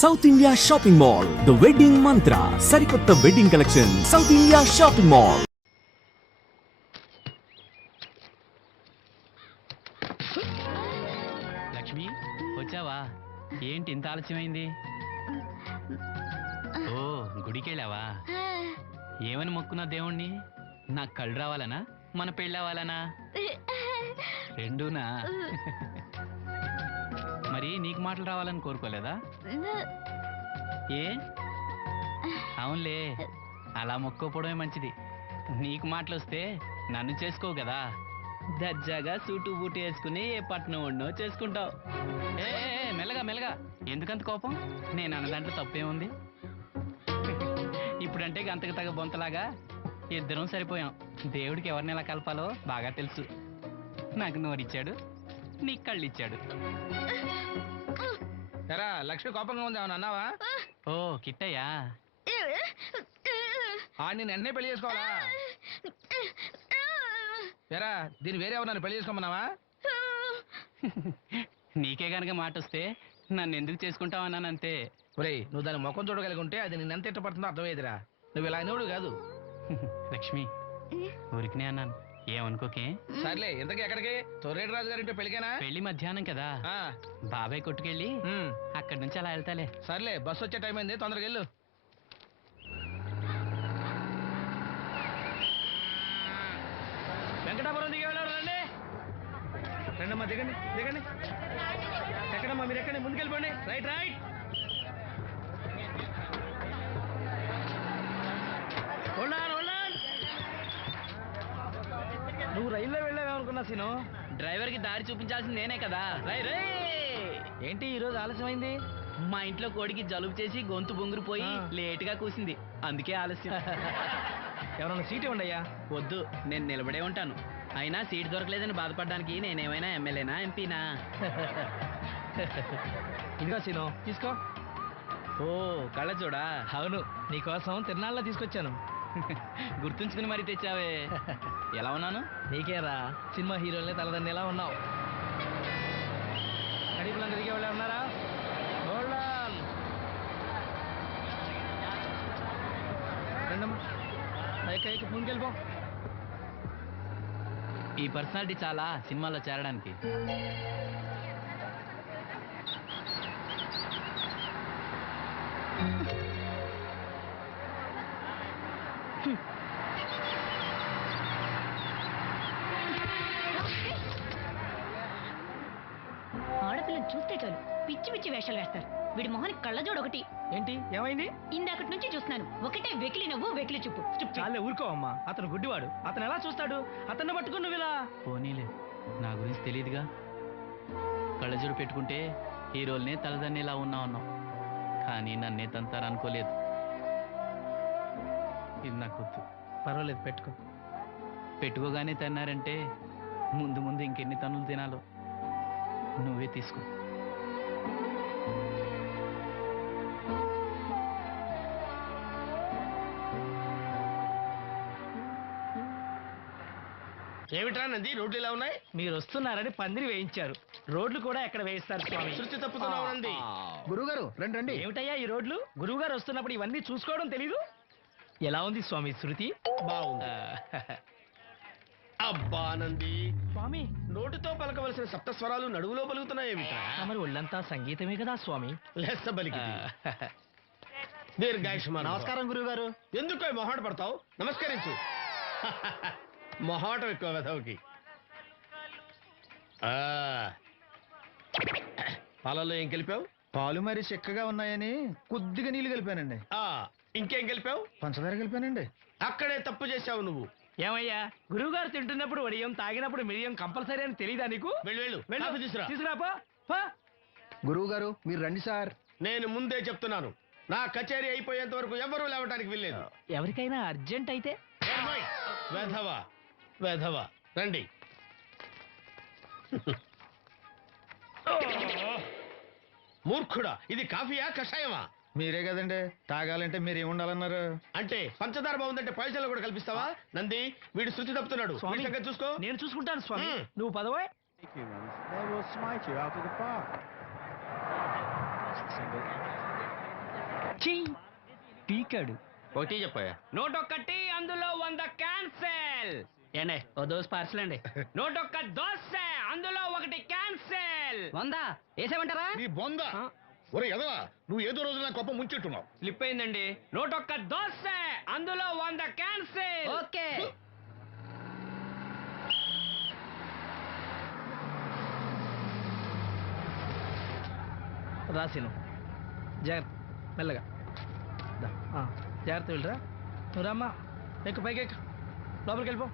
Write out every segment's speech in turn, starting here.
South India shopping mall the wedding మంత్ర సరికొత్త wedding collection south India shopping mall. Lakshmi వచ్చావా? ఏంటి ఇంత ఆలస్యమైంది? ఓ గుడికెళ్ళావా? ఏమని మొక్కున్నా దేవుణ్ణి? నాకు కళ్ళు రావాలనా, మన పెళ్ళవాలనా? రెండూనా? మరి నీకు మాటలు రావాలని కోరుకోలేదా? ఏ అవునులే, అలా మొక్కోపోవడమే మంచిది. నీకు మాటలు వస్తే నన్ను చేసుకోవు కదా, దర్జాగా సూటు బూటు వేసుకుని ఏ పట్నం ఉండో చేసుకుంటావు. ఏ మెల్లగా మెల్లగా, ఎందుకంత కోపం? నేను అన్న దాంట్లో తప్పేముంది? ఇప్పుడంటే గంతకు తగ్గ బొంతలాగా ఇద్దరం సరిపోయాం. దేవుడికి ఎవరిని ఎలా కలపాలో బాగా తెలుసు. నాకు నోరిచ్చాడు, నీకు కళ్ళు ఇచ్చాడు. ఎరా లక్ష్మి కోపంగా ఉంది, ఏమన్నా అన్నావా? ఓ కిట్టయ్యా, నేను ఎన్నే పెళ్లి చేసుకోవాలా? ఎరా దీన్ని వేరే ఎవరు పెళ్లి చేసుకోమన్నావా? నీకే గనక మాట వస్తే నన్ను ఎందుకు చేసుకుంటావన్నానంతే. ఒరేయ్, నువ్వు దాని ముఖం చూడగలిగి ఉంటే అది నేను ఎంత ఇష్టపడుతుందో అర్థమయ్యేదిరా. నువ్వు ఇలా అనేవాడు కాదు. లక్ష్మి ఊరికినే అన్నాను, ఏమనుకోకే. సర్లే, ఇంతకీ ఎక్కడికి? తొర్రేటి రాజు గారింటే పెళ్ళికేనా? పెళ్లి మధ్యాహ్నం కదా, బాబాయ్ కొట్టుకెళ్ళి అక్కడి నుంచి అలా వెళ్తాలే. సర్లే, బస్సు వచ్చే టైం అయింది, తొందరగా వెళ్ళు. వెంకటాపురం దిగి వెళ్ళారు, రండి రండమ్మా, దిగండి దిగండి. ఎక్కడమ్మా మీరు? ఎక్కండి, ముందుకెళ్ళిపోండి. Right right. నువ్వు రైల్లో వెళ్ళావేమనుకున్నా సీను. డ్రైవర్ కి దారి చూపించాల్సింది నేనే కదా. రై రే, ఏంటి ఈరోజు ఆలస్యమైంది? మా ఇంట్లో కోడికి జలుబు చేసి గొంతు బొంగురుపోయి లేటుగా కూసింది, అందుకే ఆలస్యం. ఎవరన్నా సీట్ ఇవ్వండి అయ్యా. వద్దు, నేను నిలబడే ఉంటాను. అయినా సీట్ దొరకలేదని బాధపడడానికి నేనేమైనా ఎమ్మెల్యేనా, ఎంపీనా? ఇదిగో సీను, తీసుకో. ఓ కళ్ళ చూడా. అవును, నీకోసం తిరునాళ్ళ తీసుకొచ్చాను. గుర్తుంచుకుని మరి తెచ్చావే. ఎలా ఉన్నాను? నీకేరా, సినిమా హీరోలనే తలదండి ఎలా ఉన్నావు. కడిపులందరూ దిగే వాళ్ళే ఉన్నారా? రెండమ్మా, ముందుకెళ్ళిపో. ఈ పర్సనాలిటీ చాలా సినిమాలో చేరడానికి. ఆడపిల్లని చూస్తే చాలు పిచ్చి పిచ్చి వేషాలు వేస్తారు. వీడి మొహానికి కళ్ళజోడు ఒకటి. ఏంటి ఏమైంది? ఇందాకటి నుంచి చూస్తున్నాను, ఒకటే వెకిలి నవ్వు వెకిలి చూపు. చాలే ఊరుకోవమ్మా, అతను గుడ్డివాడు. అతను ఎలా చూస్తాడు? అతన్ని పట్టుకుని నువ్వు ఇలా. పోనీలే, నా గురించి తెలియదుగా. కళ్ళజోడు పెట్టుకుంటే హీరోల్నే తలదన్నేలా ఉన్నావు, కానీ నన్నే తంతారనుకోలేదు. ఇది నాకు వద్దు. పర్వాలేదు, పెట్టుకో. పెట్టుకోగానే తన్నారంటే ముందు ముందు ఇంకెన్ని తన్నులు తినాలో నువ్వే తీసుకో. ఏమిట్రా నంది, రోడ్లు ఇలా ఉన్నాయి? మీరు వస్తున్నారని పందిరి వేయించారు. రోడ్లు కూడా ఎక్కడ వేయిస్తారు స్వామి? శృతి తప్పుతున్నావు నంది. గురువుగారు రండి రండి. ఏమిటయ్యా ఈ రోడ్లు? గురువు గారు వస్తున్నప్పుడు ఇవన్నీ చూసుకోవడం తెలీదు? ఎలా ఉంది స్వామి శృతి? బాగుంది. అబ్బా నంది, స్వామి నోటితో పలకవలసిన సప్తస్వరాలు నడువులో పలుకుతున్నాయేమిట్రా? మరి ఒళ్ళంతా సంగీతమే కదా స్వామి. లెస్స బలికి దీర్ఘాయుష్మాన్. నమస్కారం గురువుగారు. ఎందుకో మొహాట పడతావు? నమస్కరించు. మొహాటం ఎక్కువ వెధవుకి. పాలలో ఏం కలిపావు? పాలు మరి చిక్కగా ఉన్నాయని కొద్దిగా నీళ్లు కలిపానండి. ఇంకేం కలిపావు? పంచదార కలిపానండి. అక్కడే తప్పు చేశావు నువ్వు. ఏమయ్యా, గురువు గారు తింటున్నప్పుడు వడియం, తాగినప్పుడు మిరియం కంపల్సరీ అని తెలీదా నీకు? వెళ్ళు వెళ్ళు, కాఫీ తీసురా. తీసుకురాపో. గురువు గారు మీరు రండి సార్. నేను ముందే చెప్తున్నాను, నా కచేరీ అయిపోయేంత వరకు ఎవరూ లేవటానికి వెళ్ళలేదు. ఎవరికైనా అర్జెంట్ అయితే వెధవా వెధవా, రండి. మూర్ఖుడా, ఇది కాఫీయా కషాయమా? మీరే కదండి తాగాలంటే మీరు ఏముండాలన్నారు? అంటే పంచదార బాగుందంటే పైసలు కూడా కల్పిస్తావా? నంది, వీడు శృతి తప్పుతున్నాడు. స్వామి, వీడి సంగతి చూసుకో. నేను చూసుకుంటాను స్వామి. నువ్వు పదవే. పీకాడు. ఒకటి చెప్పాయా? 101 అందులో 100 క్యాన్సెల్. ఏండి ఓ దోశ పార్సల్ అండి. 101 దోశ అందులో 1 క్యాన్సెల్. 100 వేసేమంటారా? నీ బొంద ఒరే ఎదవా, నువ్వు ఏదో రోజు నా గొప్ప ముంచెట్టున్నావు. స్లిప్ అయిందండి. 101 దోశ అందులో 100 క్యాన్సెల్. ఓకే. రాసిను జాగ్రత్త, మెల్లగా జాగ్రత్త వెళ్ళరా. నువ్వు రామ్మా, ఎక్కు పైకి ఎక్కు, లోపలికి వెళ్ళిపో.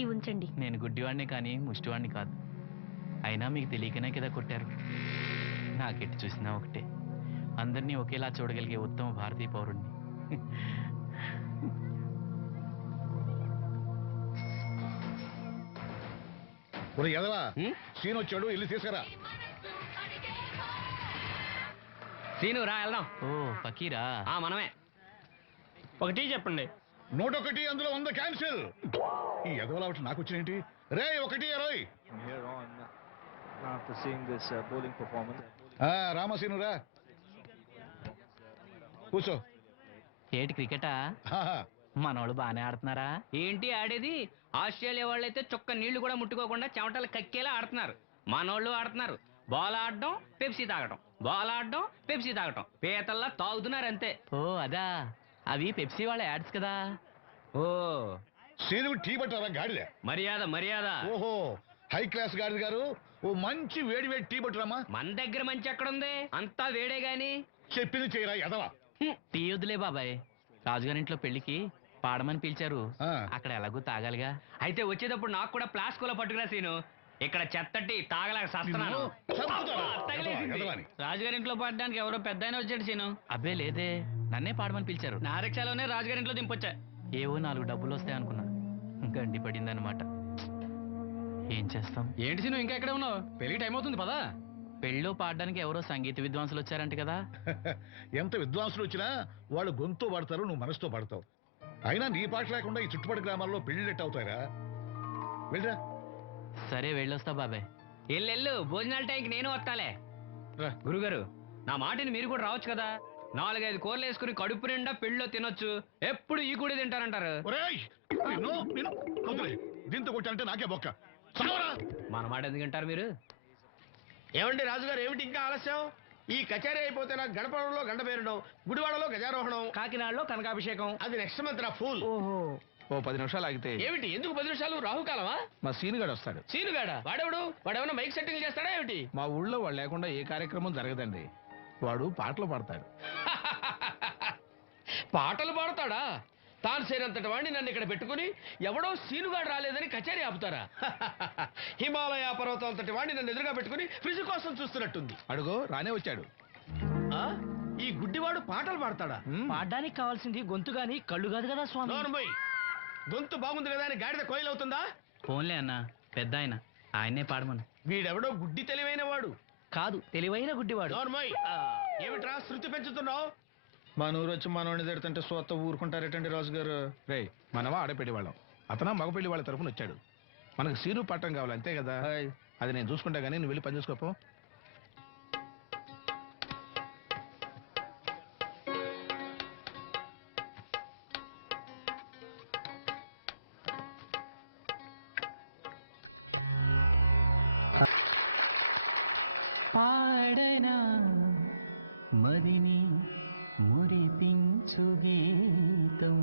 ఈ ఉంచండి. నేను గుడ్డివాడిని కానీ ముష్టివాడిని కాదు. అయినా మీకు తెలియకనే కదా కొట్టారు. నాకెట్టి చూసినా ఒకటే, అందరినీ ఒకేలా చూడగలిగే ఉత్తమ భారతీయ పౌరుణ్ణి. ఒరే ఎదవా, సీన్ వచ్చాడు, వెళ్ళి తీసుకురా. సీను రా వెళ్దాం. ఓ ఫకీరా, మనమే. ఒకటి చెప్పండి. 101 అందులో 100 క్యాన్సిల్. ఈ ఎదవలా ఒకటి నాకు వచ్చినేంటి? రే 1-20. From here on, after seeing this bowling performance, రామసీను రా, కూర్చో. ఏటి క్రికెటా? ఆహా. మనోళ్ళు బాగానే ఆడుతున్నారా? ఏంటి ఆడేది? ఆస్ట్రేలియా వాళ్ళైతే చొక్క నీళ్లు కూడా ముట్టుకోకుండా చెమటలు కక్కేలా ఆడుతున్నారు. మనోళ్ళు ఆడుతున్నారు బాల్ ఆడడం, పెప్సీ తాగటం, బాల్ ఆడడం, పెప్సీ తాగటం, పీతల్లా తాగుతున్నారు అంతే. ఓ అదా, అవి పెప్సీ వాళ్ళ యాడ్స్ కదా. ఓ సీనుకు టీ పట్టారా గాడిలే? మర్యాద మర్యాద. ఓహో, హై క్లాస్ గాడిద గారు, ఓ మంచి వేడి వేడి టీ పట్టురామా. మన దగ్గర మంచి ఎక్కడుంది? అంతా వేడే గాని. చెప్పింది చేయరా ఎదవా. టీ వద్దులే బాబాయ్, రాజుగారింట్లో పెళ్లికి పాడమని పిలిచారు. ఆ. అక్కడ ఎలాగూ తాగాలిగా. అయితే వచ్చేటప్పుడు నాకు కూడా ప్లాస్కోలో పట్టుకురా సీను. ఇక్కడ చెత్తటి తాగలేక సస్తున్నాను. నిన్ను చంపుతాను. అబ్బా, తగిలేసింది. ఎదవని. రాజుగారింట్లో పాడడానికి ఎవరో పెద్ద ఆయన వచ్చాడు సీను. అబ్బే లేదే, నన్నే పాడమని పిలిచారు. నా రిక్షాలోనే రాజుగారింట్లో దింపొచ్చా. ఏవో 4 డబ్బులు వస్తాయి అనుకున్నా, గండి పడిందనమాట. ఏం చేస్తాం? ఏంటి సీను ఇంకా ఎక్కడ ఉన్నావు? పెళ్లి టైం అవుతుంది పదా. పెళ్ళిలో పాడడానికి ఎవరో సంగీత విద్వాంసులు వచ్చారంట కదా. ఎంత విద్వాంసులు వచ్చినా వాళ్ళు గొంతు పడతారు, నువ్వు మనసుతో పడతావు. అయినా నీ పాట లేకుండా ఈ చుట్టుపక్కల గ్రామాల్లో పెళ్లిళ్ళెట్ అవుతాయిరా. వెళ్ళరా. సరే వెళ్ళొస్తా బాబాయ్. ఎల్లెళ్ళు, భోజనాల టైంకి నేను వస్తాలే. గురుగారు, నా మాటిని మీరు కూడా రావచ్చు కదా. 4-5 కూరలు వేసుకుని కడుపు నిండా పెళ్ళిలో తినొచ్చు. ఎప్పుడు ఈ కూడా తింటారంటారు. ఒరేయ్, నిన్ను వదిలే. దీంతో కొట్టాలంటే నాకే బొక్క. చావరా. మన మాట ఎందుకు తింటారు మీరు? ఏమండి రాజుగారు, ఏమిటి ఇంకా ఆలస్యం? ఈ కచేరీ అయిపోతే నాకు గణపవరంలో గండ పేరడం, గుడివాడలో గజారోహణం, కాకినాడలో కనకాభిషేకం. అది నెక్స్ట్ మంత్ రా ఫూల్. ఓహో, ఓ 10 నిమిషాలు ఆగితే ఏమిటి, ఎందుకు 10 నిమిషాలు? రాహుకాలమా? మా సీనుగాడు వస్తాడు. సీనుగాడా? వాడెవడు? వాడేమన్నా మైక్ సెట్టింగ్ చేస్తాడా ఏమిటి? మా ఊళ్ళో వాడు లేకుండా ఏ కార్యక్రమం జరగదండి. వాడు పాటలు పాడతాడు. పాటలు పాడతాడా? తాను సేనంతటి వాడిని నన్ను ఇక్కడ పెట్టుకుని ఎవడో సీనుగాడు రాలేదని కచేరీ ఆపుతారా? హిమాలయ పర్వతం అంతటి వాడిని నన్ను ఎదురుగా పెట్టుకుని ఫ్రిజ్ కోసం చూస్తున్నట్టుంది. అడుగో రానే వచ్చాడు. ఆ? ఈ గుడ్డివాడు పాటలు పాడతాడా? పాడడానికి కావాల్సింది గొంతు గాని కళ్ళు కాదు కదా స్వామి. నోర్మోయ్, గొంతు బాగుంది కదా అని గాడిద కోయిలవుతుందా? ఫోన్లే అన్న, పెద్ద ఆయన, ఆయనే పాడమను. వీడెవడో గుడ్డి తెలివైన వాడు. కాదు, తెలివైన గుడ్డివాడు. నోర్మోయ్, ఏమిట్రా శృతి పెంచుతున్నావు? మన ఊరు వచ్చి మనోడిని తిడుతుంటే సొత్త ఊరుకుంటారేటండి రాజుగారు? రే, మనవా ఆడపెళ్లి వాళ్ళం, అతను మగ పెళ్లి వాళ్ళ తరఫున వచ్చాడు. మనకు సీను పట్టం కావాలి అంతే కదా. అది నేను చూసుకుంటా గానీ నువ్వు వెళ్ళి పని చూసుకోపో. పాడనా మదిని మురిపించు గీతం,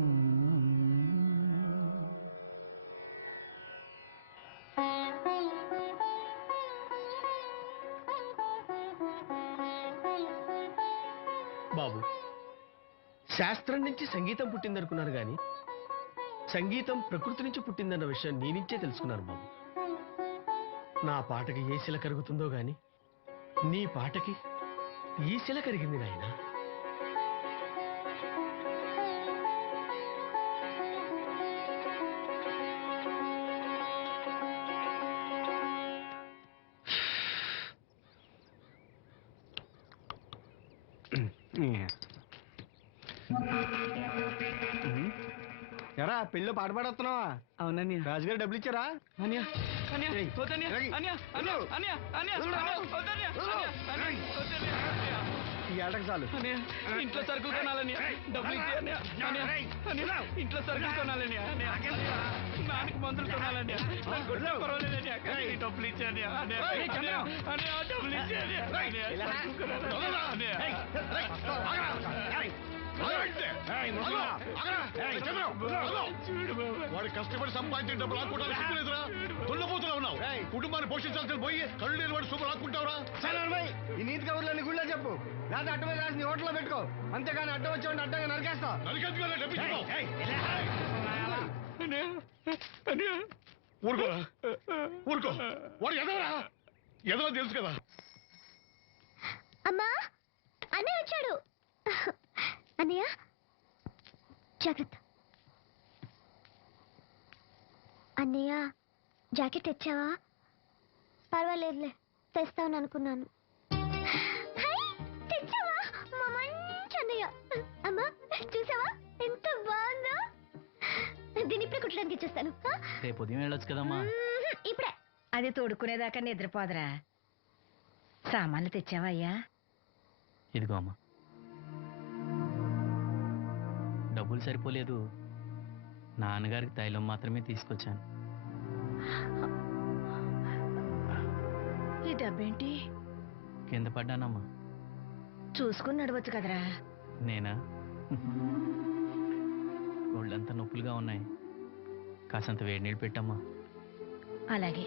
బాబు, శాస్త్రం నుంచి సంగీతం పుట్టిందనుకున్నారు గాని సంగీతం ప్రకృతి నుంచి పుట్టిందన్న విషయం నీ నుంచే తెలుసుకున్నాను బాబు. నా పాటకి ఏ శిల కరుగుతుందో గాని నీ పాటకి ఈ శిల కరిగింది నాయనా. ఎరా పెళ్ళి పాట పాడుతున్నావా? అవునన్నయ్య. రాజుగారు డబ్బులు ఇచ్చారా? అన్య అన్య ఏయ్, వద్దన్య ఎలాగి? అన్య అన్య అన్య అన్య వదలు. వద్దన్య అన్య అన్య వద్దన్య ఈ ఏటకు చాలు. అన్య ఇంట్లో సరుకులు కొనాలన్య డబ్బులు ఇచ్చే అన్య అన్య అన్య ఇంట్లో సరుకులు కొనాలన్య అన్య నాన్నకి మందులు కొనాలన్య నాకు కొట్టే పర్వాలేదన్య కానీ డబ్బులు ఇచ్చే అన్య అన్య అన్య డబ్బులు ఇచ్చే అన్య అన్య సరుకులు కొనాలన్య అన్య వాడు కష్టపడి సంపాదించిన డబ్బులు ఆకుంటా సిగ్గులేదురా? దున్నపోతున్నా ఉన్నావు. కుటుంబాన్ని పోషించాల్సిన పోయి కళ్ళు లేని వాడు సూపర్ ఆకుంటావురా? ఈ నీతి కబుర్లన్నీ గుళ్ళో చెప్పు, లేదా అడ్డ మీద రాసి నీ హోటల్లో పెట్టుకో. అంతేగాని అడ్డం వచ్చి అడ్డంగా నరికేస్తా. నరికెందుకు డబ్బిచ్చుకో. అన్య అన్య ఊరుకోరా, ఊరుకో. వాడు ఎదవరా? ఎదవ తెలుసు కదా. అమ్మా అన్నయ్య వచ్చాడు. అన్నయ్య జాగ్రత్త. అన్నయ్య జాకెట్ తెచ్చావా? పర్వాలేదులే, తెస్తావని అనుకున్నాను. హై, తెచ్చావా? మా మంచి అన్నయ్య. అమ్మా చూసావా ఎంత బాగుందో? దీన్ని ఇప్పుడే కుట్టడానికి ఇచ్చేస్తాను. రేపు ఉదయం వెళ్ళొచ్చు కదమ్మా. ఇప్పుడే. అది తోడుకునేదాకా నిద్రపోదరా. సామాన్లు తెచ్చావా అయ్యా? ఇదిగో అమ్మా. డబ్బులు సరిపోలేదు, నాన్నగారికి తైలం మాత్రమే తీసుకొచ్చాను. ఈ డబ్బేంటి? కింద పడ్డానమ్మా. చూసుకుని నడవచ్చు కదరా. నేనా? ఒళ్ళంతా నొప్పులుగా ఉన్నాయి, కాసంత వేడి నీళ్ళు పెట్టమ్మా. అలాగే.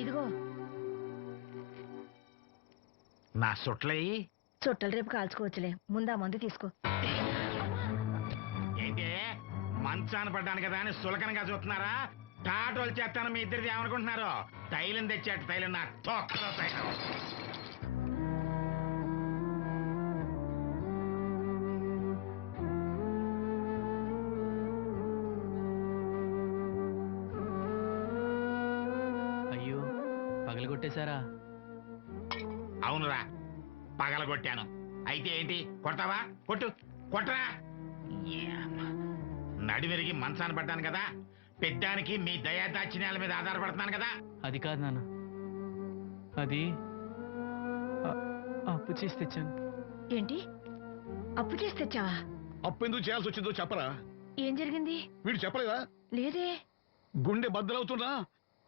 ఇదిగో నా సొట్లయి చుట్టలు రేపు కాల్చుకోవచ్చులే, ముందా మందు తీసుకో. ఏంటి మంచాన పడ్డాను కదా అని సులకనగా చూస్తున్నారా? టాటోలు చేస్తాను మీ ఇద్దరిది ఏమనుకుంటున్నారు? తైలం తెచ్చాడు, తైలం నా తొక్కలో తైలం. అయ్యో, పగలగొట్టేశారా? అవునురా, పగలగొట్టాను. అయితే ఏంటి, కొడతావా? కొట్టు, కొట్టరా. నడివిరిగి మంచాన పడ్డాను కదా, పెద్దానికి మీ దయాదాక్షిణ్యాల మీద ఆధారపడుతున్నాను కదా. అది కాదు నాన్న, అది అప్పు చేసి తెచ్చాను. ఏంటి అప్పు చేసి తెచ్చావా? అప్పు ఎందుకు చేయాల్సి వచ్చిందో చెప్పరా? ఏం జరిగింది? వీడు చెప్పలేదా? లేదే. గుండె బద్దలవుతున్నా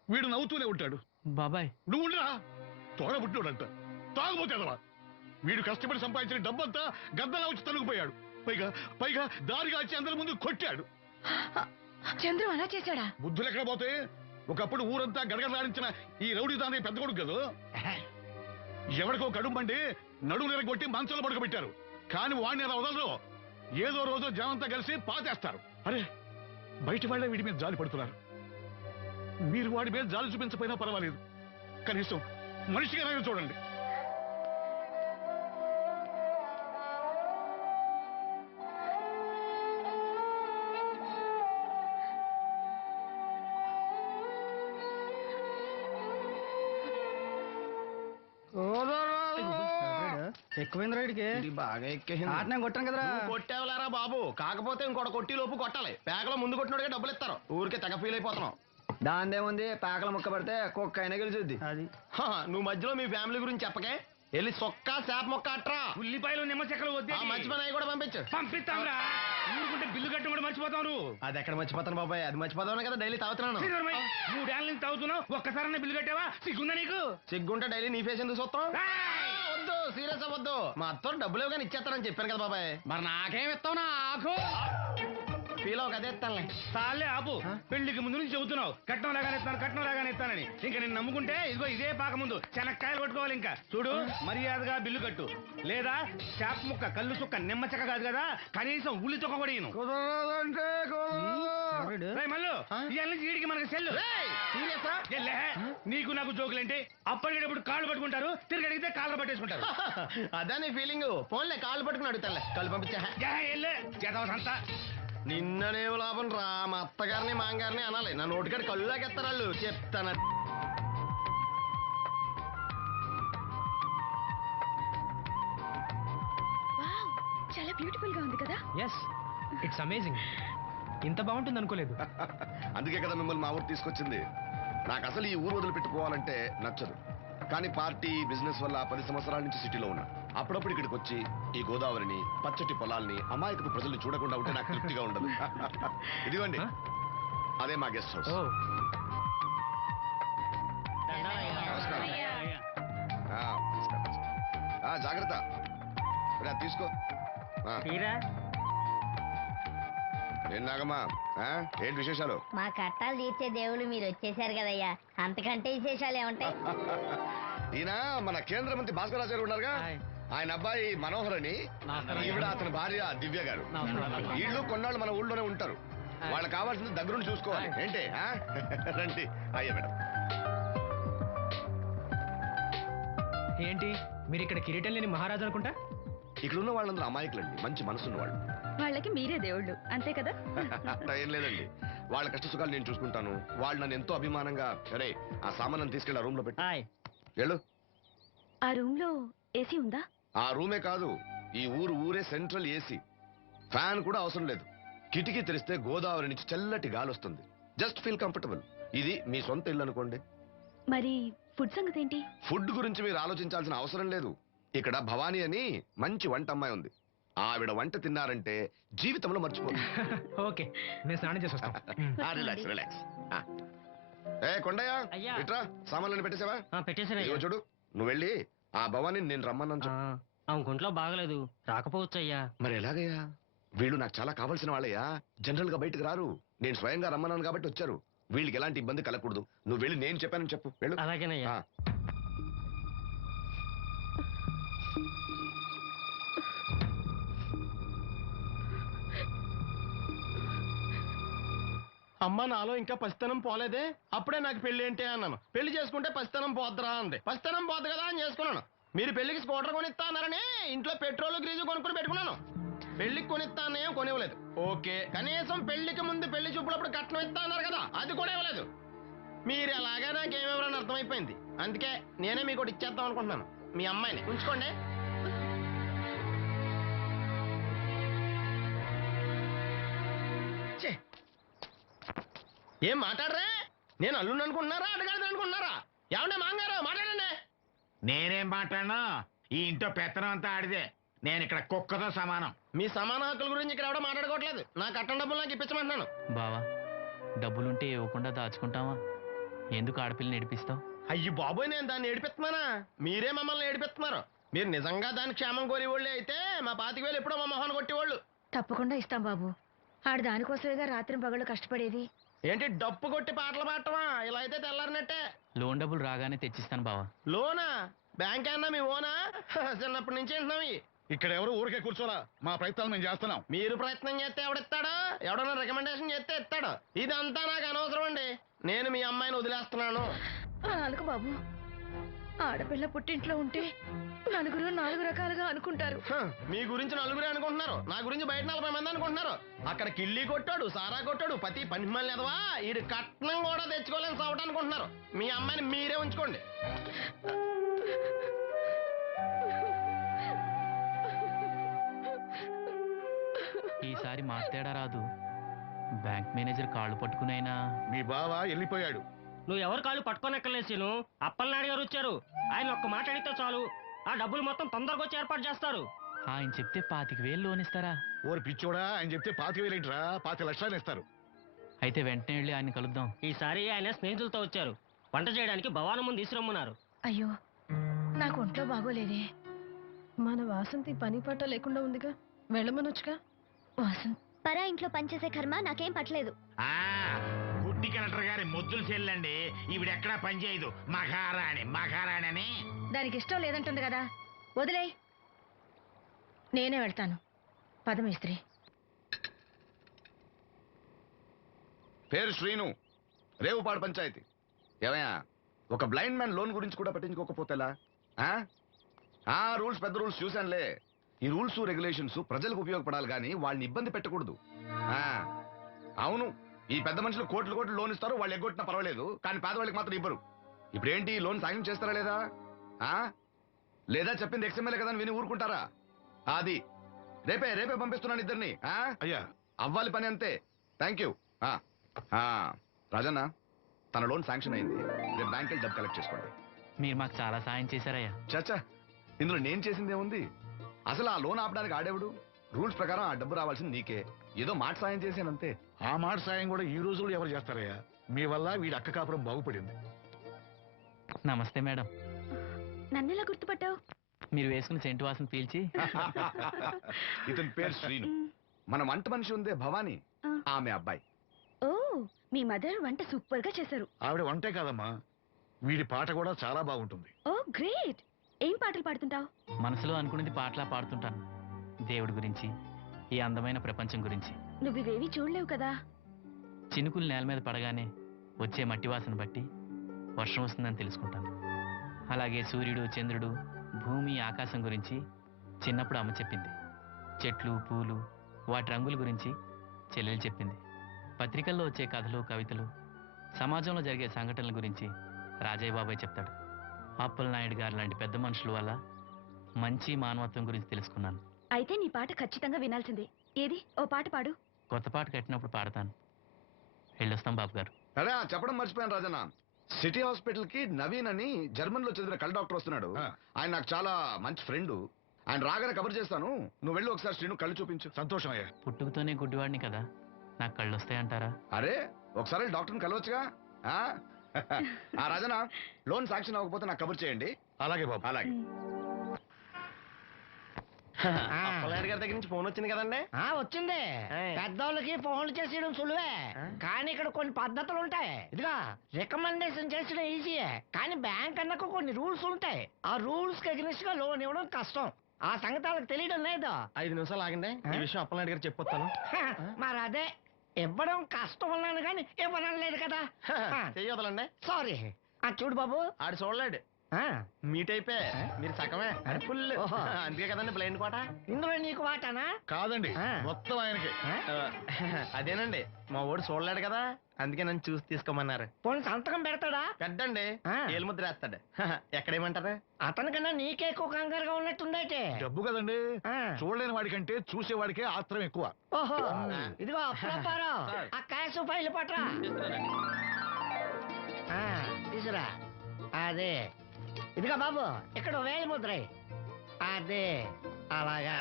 వీడు నవ్వుతూనే ఉంటాడు. బాబాయ్, నువ్వు ఉండరా, తోడబుట్టినోడంట, తాగుపోతేదవా. వీడు కష్టపడి సంపాదించిన డబ్బంతా గద్దలా వచ్చి తనుకుపోయాడు. పైగా పైగా దారిగా వచ్చి అందరి ముందు కొట్టాడు. చంద్రం అలా చేశాడా? బుద్ధులు ఎక్కడ పోతే, ఒకప్పుడు ఊరంతా గడగడలాడించిన ఈ రౌడీ దాని పెద్ద కొడుకు కదా, ఎవరికో కడుంబండి నడుము నెరగొట్టి మంచంలో పడుకోబెట్టారు. కానీ వాడిని అలా వదలరు. ఏదో రోజు జనంతా కలిసి పాతేస్తారు. అరే, బయట వాళ్ళే వీడి మీద జాలి పడుతున్నారు. మీరు వాడి మీద జాలి చూపించకపోయినా పర్వాలేదు, కనీసం మనిషిగా చూడండి. ఎక్కువైంది రైడ్కి, బాగా ఎక్కేసింది. ఆట నేను కొట్టాను కదరా. కొట్టేవలేరా బాబు, కాకపోతే ఇంకోటి కొట్టి లోపు కొట్టాలి. పేకలో ముందు కొట్టినోడికే డబ్బులు ఇస్తారు. ఊరికే తెగ ఫీల్ అయిపోతున్నావు. దాందేముంది, పేకల ముక్క పడితే కుక్క అయినా గెలిచుద్ది. అది నువ్వు మధ్యలో మీ ఫ్యామిలీ గురించి చెప్పకే. వెళ్ళి సొక్క చేప మొక్క అట్రా. ఉల్లిపాయలు నిమ్మ చెక్కలు వద్దే. మంచి పని అవి కూడా పంపించు. పంపిస్తాంరా. ఊరుకుంటే బిల్లు కట్టడం కూడా మర్చిపోతావు నువ్వు. అది ఎక్కడ మర్చిపోతాను బాబాయ్, అది మర్చిపోతాను కదా డైలీ తాగుతున్నాను. 3 ఏళ్ళ నుంచి తాగుతున్నావు, ఒక్కసారి బిల్లు కట్టావా? సిగ్గుందా నీకు? సిగ్గుంటే డైలీ నీ ఫేస్ ఎందుకు చూస్తాం? ఏయ్! వద్దు, సీరియస్ అవ్వద్దు. మా అత్తో డబ్బులు ఇవ్వగానే ఇచ్చేస్తానని చెప్పాను కదా బాబాయ్. మరి నాకేం ఇస్తావు నాకు? ఫీల్ అవ్వక అదే ఇస్తానులే. చాలే ఆపు. పెళ్లికి ముందు నుంచి చెబుతున్నావు కట్నం లాగానే ఇస్తాను, కట్నం లాగానే ఇస్తానని. ఇంకా నేను నమ్ముకుంటే ఇదిగో ఇదే పాక ముందు శనక్కాయలు కొట్టుకోవాలి. ఇంకా చూడు, మర్యాదగా బిల్లు కట్టు, లేదా చేప ముక్క, కళ్ళు చుక్క, నిమ్మ చెక్క కాదు కదా, కనీసం ఉల్లి చుక్క కూడా ఇయ్యను. రేయ్ మల్లు, ఇవాళ నుంచి వీడికి మనకి సెల్లు. ఎల్లే, నీకు నాకు జోకులేంటి? అప్పటికేటప్పుడు కాళ్ళు పట్టుకుంటారు, తిరిగి అడిగితే కాళ్ళు పట్టేసుకుంటారు. అదే నీ ఫీలింగ్. ఫోన్లే కాళ్ళు పట్టుకుని అడుగుతాలే, కాళ్ళు పంపించా. ఎల్లే జతవసంతా. నిన్ననే లాభం రా, మా అత్తగారిని మాంగారిని అనాలి. నా నోటికాడ కళ్ళు లాగేస్తారు వాళ్ళు. చెప్తాను. చాలా బ్యూటిఫుల్ గా ఉంది కదా. Yes, it's amazing. ఇంత బాగుంటుంది అనుకోలేదు. అందుకే కదా మిమ్మల్ని మా ఊరు తీసుకొచ్చింది. నాకు అసలు ఈ ఊరు వదిలిపెట్టుకోవాలంటే నచ్చదు. కానీ పార్టీ బిజినెస్ వల్ల 10 సంవత్సరాల నుంచి సిటీలో ఉన్నా. అప్పుడప్పుడు ఇక్కడికి వచ్చి ఈ గోదావరిని, పచ్చటి పొలాల్ని, అమాయకపు ప్రజల్ని చూడకుండా ఉంటే నాకు తృప్తిగా ఉండదు. ఇదిగోండి, అదే మా గెస్ట్ హౌస్. ఓ, నమస్కారం. నమస్కారం. జాగ్రత్త, రా, తీసుకో. ఏం నాగమ్మా, ఏంటి విశేషాలు? మా కట్టాలు తీర్చే దేవుళ్ళు మీరు వచ్చేసారు కదయ్యా, అంతకంటే విశేషాలు ఏముంటాయి? ఈయన మన కేంద్ర మంత్రి భాస్కర్ గారు ఉన్నారుగా, ఆయన అబ్బాయి మనోహర్ అని, ఈవిడ అతని భార్య దివ్య గారు. వీళ్ళు కొన్నాళ్ళు మన ఊళ్ళోనే ఉంటారు. వాళ్ళకి కావాల్సింది దగ్గరుండి చూసుకోవాలి. ఏంటి రండి. అయ్యా మేడం. ఏంటి మీరు ఇక్కడ కిరీటం లేని మహారాజు అనుకుంటా? ఇక్కడ ఉన్న వాళ్ళందరూ అమాయకులండి, మంచి మనసున్న వాళ్ళు. వాళ్ళకి మీరే దేవుళ్ళు అంతే కదా. అట్లా ఏం లేదండి, వాళ్ళ కష్ట సుఖాలు నేను చూసుకుంటాను. వాళ్ళు నన్ను ఎంతో అభిమానంగా, అరే ఆ సామాన్ తీసుకెళ్ళి ఆ రూమ్ లో పెట్టి వెళ్ళు. ఆ రూమ్ లో ఏసీ ఉందా? ఆ రూమే కాదు, ఈ ఊరే సెంట్రల్ ఏసీ. ఫ్యాన్ కూడా అవసరం లేదు. కిటికీ తెరిస్తే గోదావరి నుంచి చల్లటి గాలి వస్తుంది. Just feel comfortable. ఇది మీ సొంత ఇల్లు అనుకోండి. మరి ఫుడ్ సంగతి ఏంటి? ఫుడ్ గురించి మీరు ఆలోచించాల్సిన అవసరం లేదు. ఇక్కడ భవానీ అని మంచి వంట అమ్మాయి ఉంది. ఆవిడ వంట తిన్నారంటే జీవితంలో మర్చిపోదు. ఓకే, నేను స్నానం చేసి వస్తాను. Relax relax. ఏ కొండయ్య, ఇట్రా, సామాన్లను పెట్టేసావా? ఇదిగో చూడు, నువ్వు వెళ్ళి ఆ భవానీ నేను రమ్మన్నాను చెప్పు. అవును, గుంట్లో బాగలేదు, రాకపోవచ్చయ్యా. మరి ఎలాగయ్యా? వీళ్ళు నాకు చాలా కావాల్సిన వాళ్ళయ్యా. జనరల్ గా బయటకు రారు. నేను స్వయంగా రమ్మన్నాను కాబట్టి వచ్చారు. వీళ్ళకి ఎలాంటి ఇబ్బంది కలగకూడదు. నువ్వు వెళ్ళి నేను చెప్పానని చెప్పు. వెళ్ళు. అలాగేనయ్యా. అమ్మ నాలో ఇంకా పసితనం పోలేదే, అప్పుడే నాకు పెళ్లి ఏంటి అన్నాను. పెళ్లి చేసుకుంటే పసితనం పోద్దురా అంది. పసితనం పోద్దు కదా అని చేసుకున్నాను. మీరు పెళ్లికి స్కూటర్ కొనిస్తా అన్నారని ఇంట్లో పెట్రోల్ గ్రీజు కొనుక్కుని పెట్టుకున్నాను. పెళ్లికి కొనిస్తా అన్నేం కొనివ్వలేదు. ఓకే, కనీసం పెళ్లికి ముందు పెళ్లి చూపులప్పుడు కట్నం ఇస్తా అన్నారు కదా, అది కూడా ఇవ్వలేదు. మీరు ఎలాగా నాకేమెవరని అర్థమైపోయింది. అందుకే నేనే మీకు ఒకటి ఇచ్చేద్దాం అనుకుంటున్నాను. మీ అమ్మాయిని ఉంచుకోండి. ఏం మాట్లాడరే? నేను అల్లుండి అనుకుంటున్నారా, అడగాలి అనుకుంటున్నారా? ఏమంటే మాంగారు మాట్లాడండి. నేనేం మాట్లాడను, ఈ ఇంట్లో పెత్తనం అంతా ఆడిదే. నేను ఇక్కడ కుక్కతో సమానం. మీ సమాన హక్కుల గురించి ఇక్కడ ఎవడో మాట్లాడుకోవట్లేదు. నా కట్టం డబ్బులు నాకు ఇప్పించమంటున్నాను. బావా, డబ్బులుంటే ఇవ్వకుండా దాచుకుంటావా? ఎందుకు ఆడపిల్లని ఏడిపిస్తావు? అయ్యి బాబోయ్, నేను దాన్ని ఏడిపిస్తున్నానా? మీరే మమ్మల్ని ఏడిపిస్తున్నారు. మీరు నిజంగా దాని క్షేమం కోరేవాళ్ళే అయితే మా 25,000 ఎప్పుడో మా మొహాన్ని కొట్టేవాళ్ళు. తప్పకుండా ఇస్తాం బాబు. ఆడు దానికోసమేగా రాత్రి పగళ్ళు కష్టపడేది. ఏంటి డప్పు కొట్టి పాటలు పాడటమా? ఇలా అయితే తెల్లారినట్టే. లోన్ డబ్బులు రాగానే తెచ్చిస్తాను బావా. లోనా? బ్యాంక్ అన్నా మీ ఓనా? చిన్నప్పటి నుంచి వింటున్నాం. ఇక్కడ ఎవరు ఊరికే కూర్చోరా, మా ప్రయత్నాలు మేము చేస్తున్నాం. మీరు ప్రయత్నం చేస్తే ఎవడిస్తాడు? ఎవడన్నా రికమెండేషన్ చేస్తే ఇస్తాడు. ఇదంతా నాకు అనవసరం అండి. నేను మీ అమ్మాయిని వదిలేస్తున్నాను. అలాగ బాబు, ఆడపిల్ల పుట్టింట్లో ఉంటే నలుగురు 4 రకాలుగా అనుకుంటారు. మీ గురించి నలుగురే అనుకుంటున్నారు, నా గురించి బయట 40 మంది అనుకుంటున్నారు. అక్కడ కిళ్ళి కొట్టాడు, సారా కొట్టాడు, పతి పని మళ్ళీ ఎదవా, ఈడు కట్నం కూడా తెచ్చుకోలేని సవట అనుకుంటున్నారు. మీ అమ్మాయిని మీరే ఉంచుకోండి. ఈసారి మార్తేడా రాదు. బ్యాంక్ మేనేజర్ కాళ్ళు పట్టుకునైనా. మీ బావ వెళ్ళిపోయాడు. నువ్వు ఎవరు కాళ్ళు పట్టుకోనక్కర్లేను. అప్పలనాయుడు గారు వచ్చారు. ఆయన ఒక్క మాట అడిగితే చాలు, ఆ డబ్బులు మొత్తం తొందరగా వచ్చి ఏర్పాటు చేస్తారు. ఆయన చెప్తే 25,000 లోన్ ఇస్తారా? ఓరి పిచ్చోడా, ఆయన చెప్తే 25,000 ఏంట్రా, 25 లక్షలు ఇస్తారు. అయితే వెంటనే వెళ్ళి ఆయన కలుద్దాం. ఈసారి ఆయన స్నేహితులతో వచ్చారు. వంట చేయడానికి భవానం ముందు తీసురమ్మన్నారు. అయ్యో, నాకు ఒంట్లో బాగోలేదే. మన వాసంతి పని పట్ట లేకుండా ఉందిగా, వెళ్ళమనొచ్చుగా. వాసంతి పరా ఇంట్లో పనిచేసే కర్మ నాకేం పట్టలేదు. గుడ్డి కలెక్టర్ గారి ముద్దులు చెల్లండి. ఈవిడెక్కడా పనిచేయదు. మహారాణి మహారాణి అని. దానికి ఇష్టం లేదంటుంది కదా, వదిలే. నేనే వెళ్తాను. పదమేస్త్రి. పేరు శ్రీను, రేవుపాడు పంచాయతీ. ఏమయ్యా, ఒక బ్లైండ్ మ్యాన్ లోన్ గురించి కూడా పట్టించుకోకపోతేలా? రూల్స్ పెద్ద రూల్స్ చూశానులే. ఈ రూల్స్ రెగ్యులేషన్స్ ప్రజలకు ఉపయోగపడాలి కానీ వాళ్ళని ఇబ్బంది పెట్టకూడదు. అవును, ఈ పెద్ద మనుషులు కోట్లు లోన్ ఇస్తారు, వాళ్ళు ఎగ్గొట్టినా పర్వాలేదు, కానీ పేదవాళ్ళకి మాత్రం ఇవ్వరు. ఇప్పుడేంటి, లోన్ సాయం చేస్తారా లేదా? లేదా చెప్పింది ఎక్స్ఎంఎల్ఏ కదా అని విని ఊరుకుంటారా? అది రేపే రేపే పంపిస్తున్నాను ఇద్దరిని ఆ? అయ్యా అవ్వాలి పని అంతే. Thank you. రాజన్న, తన లోన్ శాంక్షన్ అయింది. రేపు బ్యాంక్ వెళ్ళి డబ్బు కలెక్ట్ చేసుకోండి. మీరు మాకు చాలా సాయం చేశారయ్యా. చాచా, ఇందులో నేను చేసింది ఏముంది? అసలు ఆ లోన్ ఆపడానికి ఆడేవుడు? రూల్స్ ప్రకారం ఆ డబ్బు రావాల్సింది నీకే. ఏదో మాట సాయం చేశానంతే. ఆ మాట సాయం కూడా ఈ రోజుల్లో ఎవరు చేస్తారయ్యా? మీ వల్ల వీడి అక్క కాపురం బాగుపడింది. నమస్తే మేడం. నన్నెలా గుర్తుపట్టావు? మీరు వేసుకున్న సెంటు వాసన పీల్చి ఇతని పేరు శ్రీను. మన వంట మనిషి ఉందే భవానీ, ఆమె అబ్బాయి. ఓ, మీ మదర్ వంట సూపర్ గా చేశారు. ఆవిడ వంటే కాదమ్మా, వీడి పాట కూడా చాలా బాగుంటుంది. ఓ గ్రేట్. ఏం పాటలు పాడుతుంటావు? మనసులో అనుకున్నది పాటలా పాడుతుంటాను. దేవుడి గురించి, ఈ అందమైన ప్రపంచం గురించి. నువ్వు ఇవేవి చూడలేవు కదా. చినుకులు నేల మీద పడగానే వచ్చే మట్టి వాసన బట్టి వర్షం వస్తుందని తెలుసుకుంటాను. అలాగే సూర్యుడు, చంద్రుడు, భూమి, ఆకాశం గురించి చిన్నప్పుడు అమ్మ చెప్పింది. చెట్లు, పూలు, వాటి రంగుల గురించి చెల్లెలు చెప్పింది. పత్రికల్లో వచ్చే కథలు, కవితలు, సమాజంలో జరిగే సంఘటనల గురించి రాజయ్య బాబాయ్ చెప్తాడు. అప్పలనాయుడు గారు లాంటి పెద్ద మనుషుల వల్ల మంచి మానవత్వం గురించి తెలుసుకున్నాను. అయితే నీ పాట ఖచ్చితంగా వినాల్సిందే. ఏది, ఓ పాట పాడు. కొత్త పాట కట్టినప్పుడు పాడతాను. వెళ్ళొస్తాం బాబు గారు. అరే చెప్పడం మర్చిపోయాను రాజన్న, సిటీ హాస్పిటల్ కి నవీన్ అని జర్మన్ లో చదివిన కళ్ళ డాక్టర్ వస్తున్నాడు. ఆయన నాకు చాలా మంచి ఫ్రెండ్. ఆయన రాగానే కబర్ చేస్తాను. నువ్వు వెళ్ళి ఒకసారి శ్రీను కళ్ళు చూపించు. సంతోషం అయ్యా. పుట్టుకతోనే గుడ్డివాడిని కదా, నాకు కళ్ళు వస్తాయంటారా? అరే ఒకసారి డాక్టర్ని కలవచ్చుగా. రాజన్న, లోన్ శాంక్షన్ అవ్వకపోతే నాకు కబర్ చేయండి. అలాగే బాబు. అలాగే. అప్పలనాయుడు గారి దగ్గర నుంచి ఫోన్ వచ్చింది కదండి. వచ్చింది. పెద్దోళ్ళకి ఫోన్లు చేసేయడం సులువే, కానీ ఇక్కడ కొన్ని పద్ధతులు ఉంటాయి. ఇదిగా రికమెండేషన్ చేసడం ఈజీయే, కానీ బ్యాంక్ అన్నకు కొన్ని రూల్స్ ఉంటాయి. ఆ రూల్స్ కి అగ్నిస్ట్ గా లోన్ ఇవ్వడం కష్టం. ఆ సంగతి వాళ్ళకి తెలియడం లేదు. 5 నిమిషాలు ఆగండి, ఈ విషయం అప్పలనాయుడు గారు చెప్పొస్తాను. మరి అదే ఇవ్వడం కష్టం అన్నాను కానీ ఇవ్వనలేదు కదా. చెయ్యొదలండి. సారీ. చూడు బాబు, ఆడు చూడలేడు. మీట్ అయిపోయి మీరు సగమే ఫుల్. అందుకే కదండి బ్లైండ్ కోట. ఇందులో నీకు వాటానా? కాదండి, ఆ. మొత్తం ఆయనకి. అదేనండి, మా ఓడు చూడలేడు కదా, అందుకే నన్ను చూసి తీసుకోమన్నారు. పోనీ సంతకం పెడతాడా? పెద్దండి, ఏలుముద్ర వేస్తాడు. ఎక్కడేమంటారు? అతనికన్నా నీకే ఎక్కువ కంగారుగా ఉన్నట్టుందైతే. డబ్బు కదండి, చూడలేని వాడికంటే చూసేవాడికే ఆత్రం ఎక్కువ. ఓహో, ఇదిగో అప్పారావు, ఆ క్యాష్ ఫైల్ పట్రా. తీసురా. అదే, ఇదిగో బాబు, ఇక్కడ వేలి ముద్ర. అదే, అలాగా.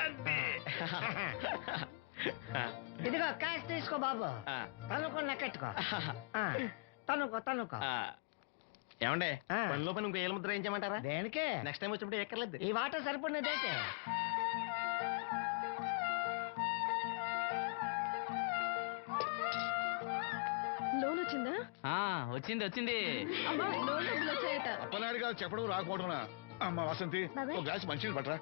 ఇదిగో క్యాష్ తీసుకో బాబు. తనుకో, లెక్కెట్టుకో. తనుకో. ఏమండే, పనిలో పని ఇంకో ఏలుముద్ర ఏం చేయమంటారా? దేనికే? నెక్స్ట్ టైం వచ్చినప్పుడు ఎక్కర్లేదు. ఈ వాటర్ సరిపడినదైతే. లోన్ వచ్చిందా? వచ్చింది వచ్చింది. అమ్మా, లోన్ డబ్బులు వచ్చాయట. అప్పలనాయుడు గారు చెప్పడం రాకపోవడం. అమ్మ వసంతి, ఒక గ్లాస్ మంచినీళ్ళు పట్టరా.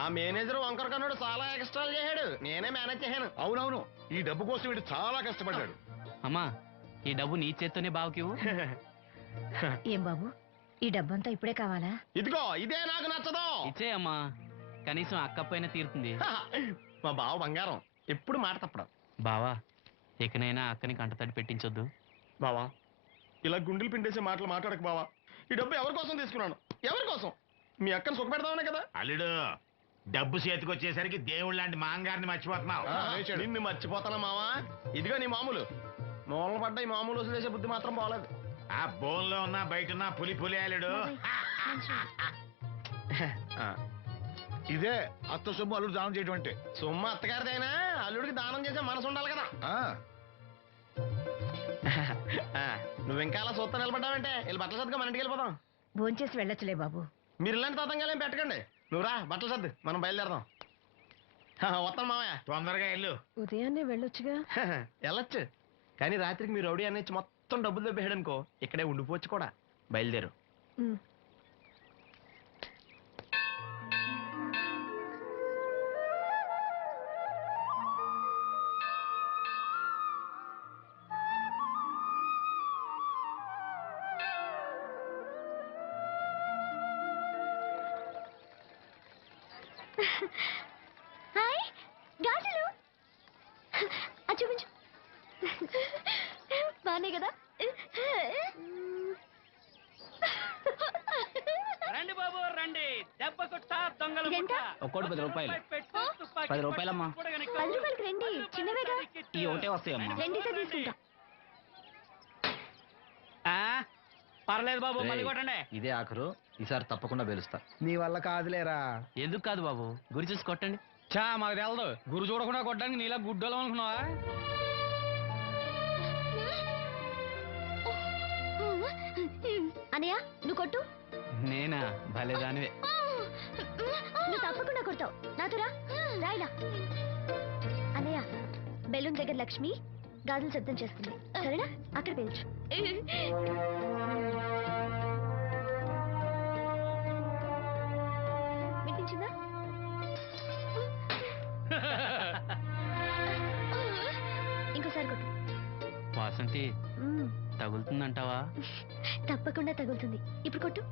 ఆ మేనేజర్ వంకర కన్నాడు, చాలా ఎక్స్ట్రాలు చేశాడు. నేనే మేనేజ్ చేశాను. అవునవును, ఈ డబ్బు కోసం వీడు చాలా కష్టపడ్డాడు. అమ్మా, ఈ డబ్బు నీ చేత్తోనే బావుకివు. ఏం బాబు, ఈ డబ్బంతా ఇప్పుడే కావాలా? ఇదిగో ఇదే నాకు నచ్చదు. ఇచ్చే అమ్మా, కనీసం అక్కపైన తీరుతుంది. మా బావ బంగారం, ఎప్పుడు మాట తప్పడం. బావా, ఇకనైనా అక్కని కంటతడి పెట్టించొద్దు. బావా, ఇలా గుండెలు పిండేసే మాటలు మాట్లాడక బావా. ఈ డబ్బు ఎవరి కోసం తీసుకున్నాను? ఎవరి కోసం? మీ అక్కను సుఖపెడదామనే కదా. అల్లుడు, డబ్బు చేతికొచ్చేసరికి దేవుడు లాంటి మాంగారిని మర్చిపోతున్నావు. నిన్ను మర్చిపోతానా మావా? ఇదిగో నీ మామూలు మూలన పడ్డ ఈ మామూలు వసూలు చేసే బుద్ధి మాత్రం బాగలేదు. ఆ బోన్లో ఉన్నా బయట ఉన్నా పులి పులి అల్లుడు. ఇదే అత్త సొమ్ము అల్లుడు దానం చేయడం అంటే. సొమ్ము అత్తగారిదైనా అల్లుడికి దానం చేసే మనసు ఉండాలి కదా. నువ్వు ఇంకా అలా చూస్తా నిలబడ్డావంటే వీళ్ళు బట్టలు సర్దుగా మన ఇంటికి వెళ్ళిపోదాం. భోంచేసి వెళ్ళొచ్చులే బాబు. మీరు ఇలాంటి తతంగాలు ఏం పెట్టకండి. నువ్వు రా, బట్టలు సర్దు, మనం బయలుదేరదాం. వస్తాను మామయ్య. తొందరగా వెళ్ళు. ఉదయాన్నే వెళ్ళొచ్చుగా. వెళ్ళొచ్చు, కానీ రాత్రికి మీరు రౌడీ అనేది మొత్తం డబ్బులు దొబ్బేయడనుకో, ఇక్కడే ఉండిపోవచ్చు కూడా. బయలుదేరు. హాయ్, గాజులు చూపించు. బానే కదా? రండి బాబు రండి, దెబ్బ కొట్టా దొంగలు ఇదెంత? ఒక్కోటి 10 రూపాయలు. పెట్టు 10 రూపాయలమ్మా. 10 రూపాయలకి రండి, చిన్నవేగా. ఈ ఒకటే వస్తాయమ్మా. రెండితే తీసుకుంటా. పర్లేదు బాబు, మళ్ళీ కొట్టండి. ఇదే ఆఖరు, ఈసారి తప్పకుండా గెలుస్తా. నీ వల్ల కాదులేరా. ఎందుకు కాదు బాబు, గురి చూసి కొట్టండి. చా మాకు తెలదు, గురు చూడకుండా కొట్టడానికి నీలా గుడ్డోలం అనుకున్నావా? అన్నయ్య నువ్వు కొట్టు. నేనా? భలేదానివే. నువ్వు తప్పకుండా కొడతావు. నాతో రాయిలా. అన్నయ్య బెలూన్ దగ్గర లక్ష్మి గాజులు శబ్దం చేస్తుంది, సరేనా? అక్కడ పిలుచు. వినిపించిందా? ఇంకోసారి కొట్టు. వాసంతి, తగులుతుందంటావా? తప్పకుండా తగులుతుంది. ఇప్పుడు కొట్టు.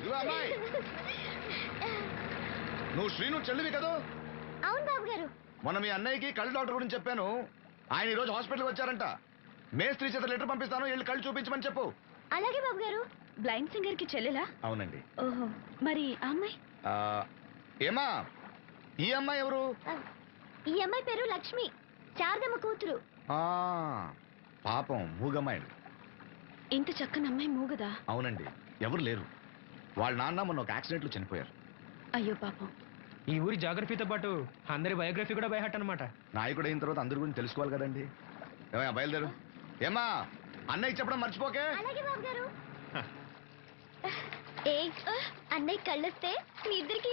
ఇదిగో అమ్మాయి, నువ్వు శ్రీను చెల్లివి కదా? అవును బాబు గారు. మొన్న మీ అన్నయ్యకి కళ్ళు డాక్టర్ గురించి చెప్పాను. ఆయన ఈ రోజు హాస్పిటల్కి వచ్చారంట. మేస్త్రి చేత లెటర్ పంపిస్తాను, వెళ్ళి కళ్ళు చూపించమని చెప్పు. అలాగే బాబు గారు. బ్లైండ్ సింగర్ కి చెల్లెలా? అవునండి. ఓహో, మరి ఆ అమ్మాయి? ఏమా, ఈ అమ్మాయి ఎవరు? ఈ అమ్మాయి పేరు లక్ష్మి, శారదమ్మ కూతురు. ఆ, పాపం మూగమ్మాయి. ఇంత చక్కని అమ్మాయి మూగదా? అవునండి, ఎవరు లేరు. వాళ్ళ నాన్న మొన్న ఒక యాక్సిడెంట్లో చనిపోయారు. అయ్యో పాపం. ఈ ఊరి జాగ్రఫీతో పాటు అందరి బయోగ్రఫీ కూడా బయట అనమాట. నాయకుడు అయిన తర్వాత అందరి గురించి తెలుసుకోవాలి కదండి. ఏమయ్యా, బయలుదేరు. ఏమా, అన్నయ్య చెప్పడం మర్చిపోకే. అలాగే బాబు గారు. ఏ అన్నయ్య కళ్ళొస్తే మీ ఇద్దరికి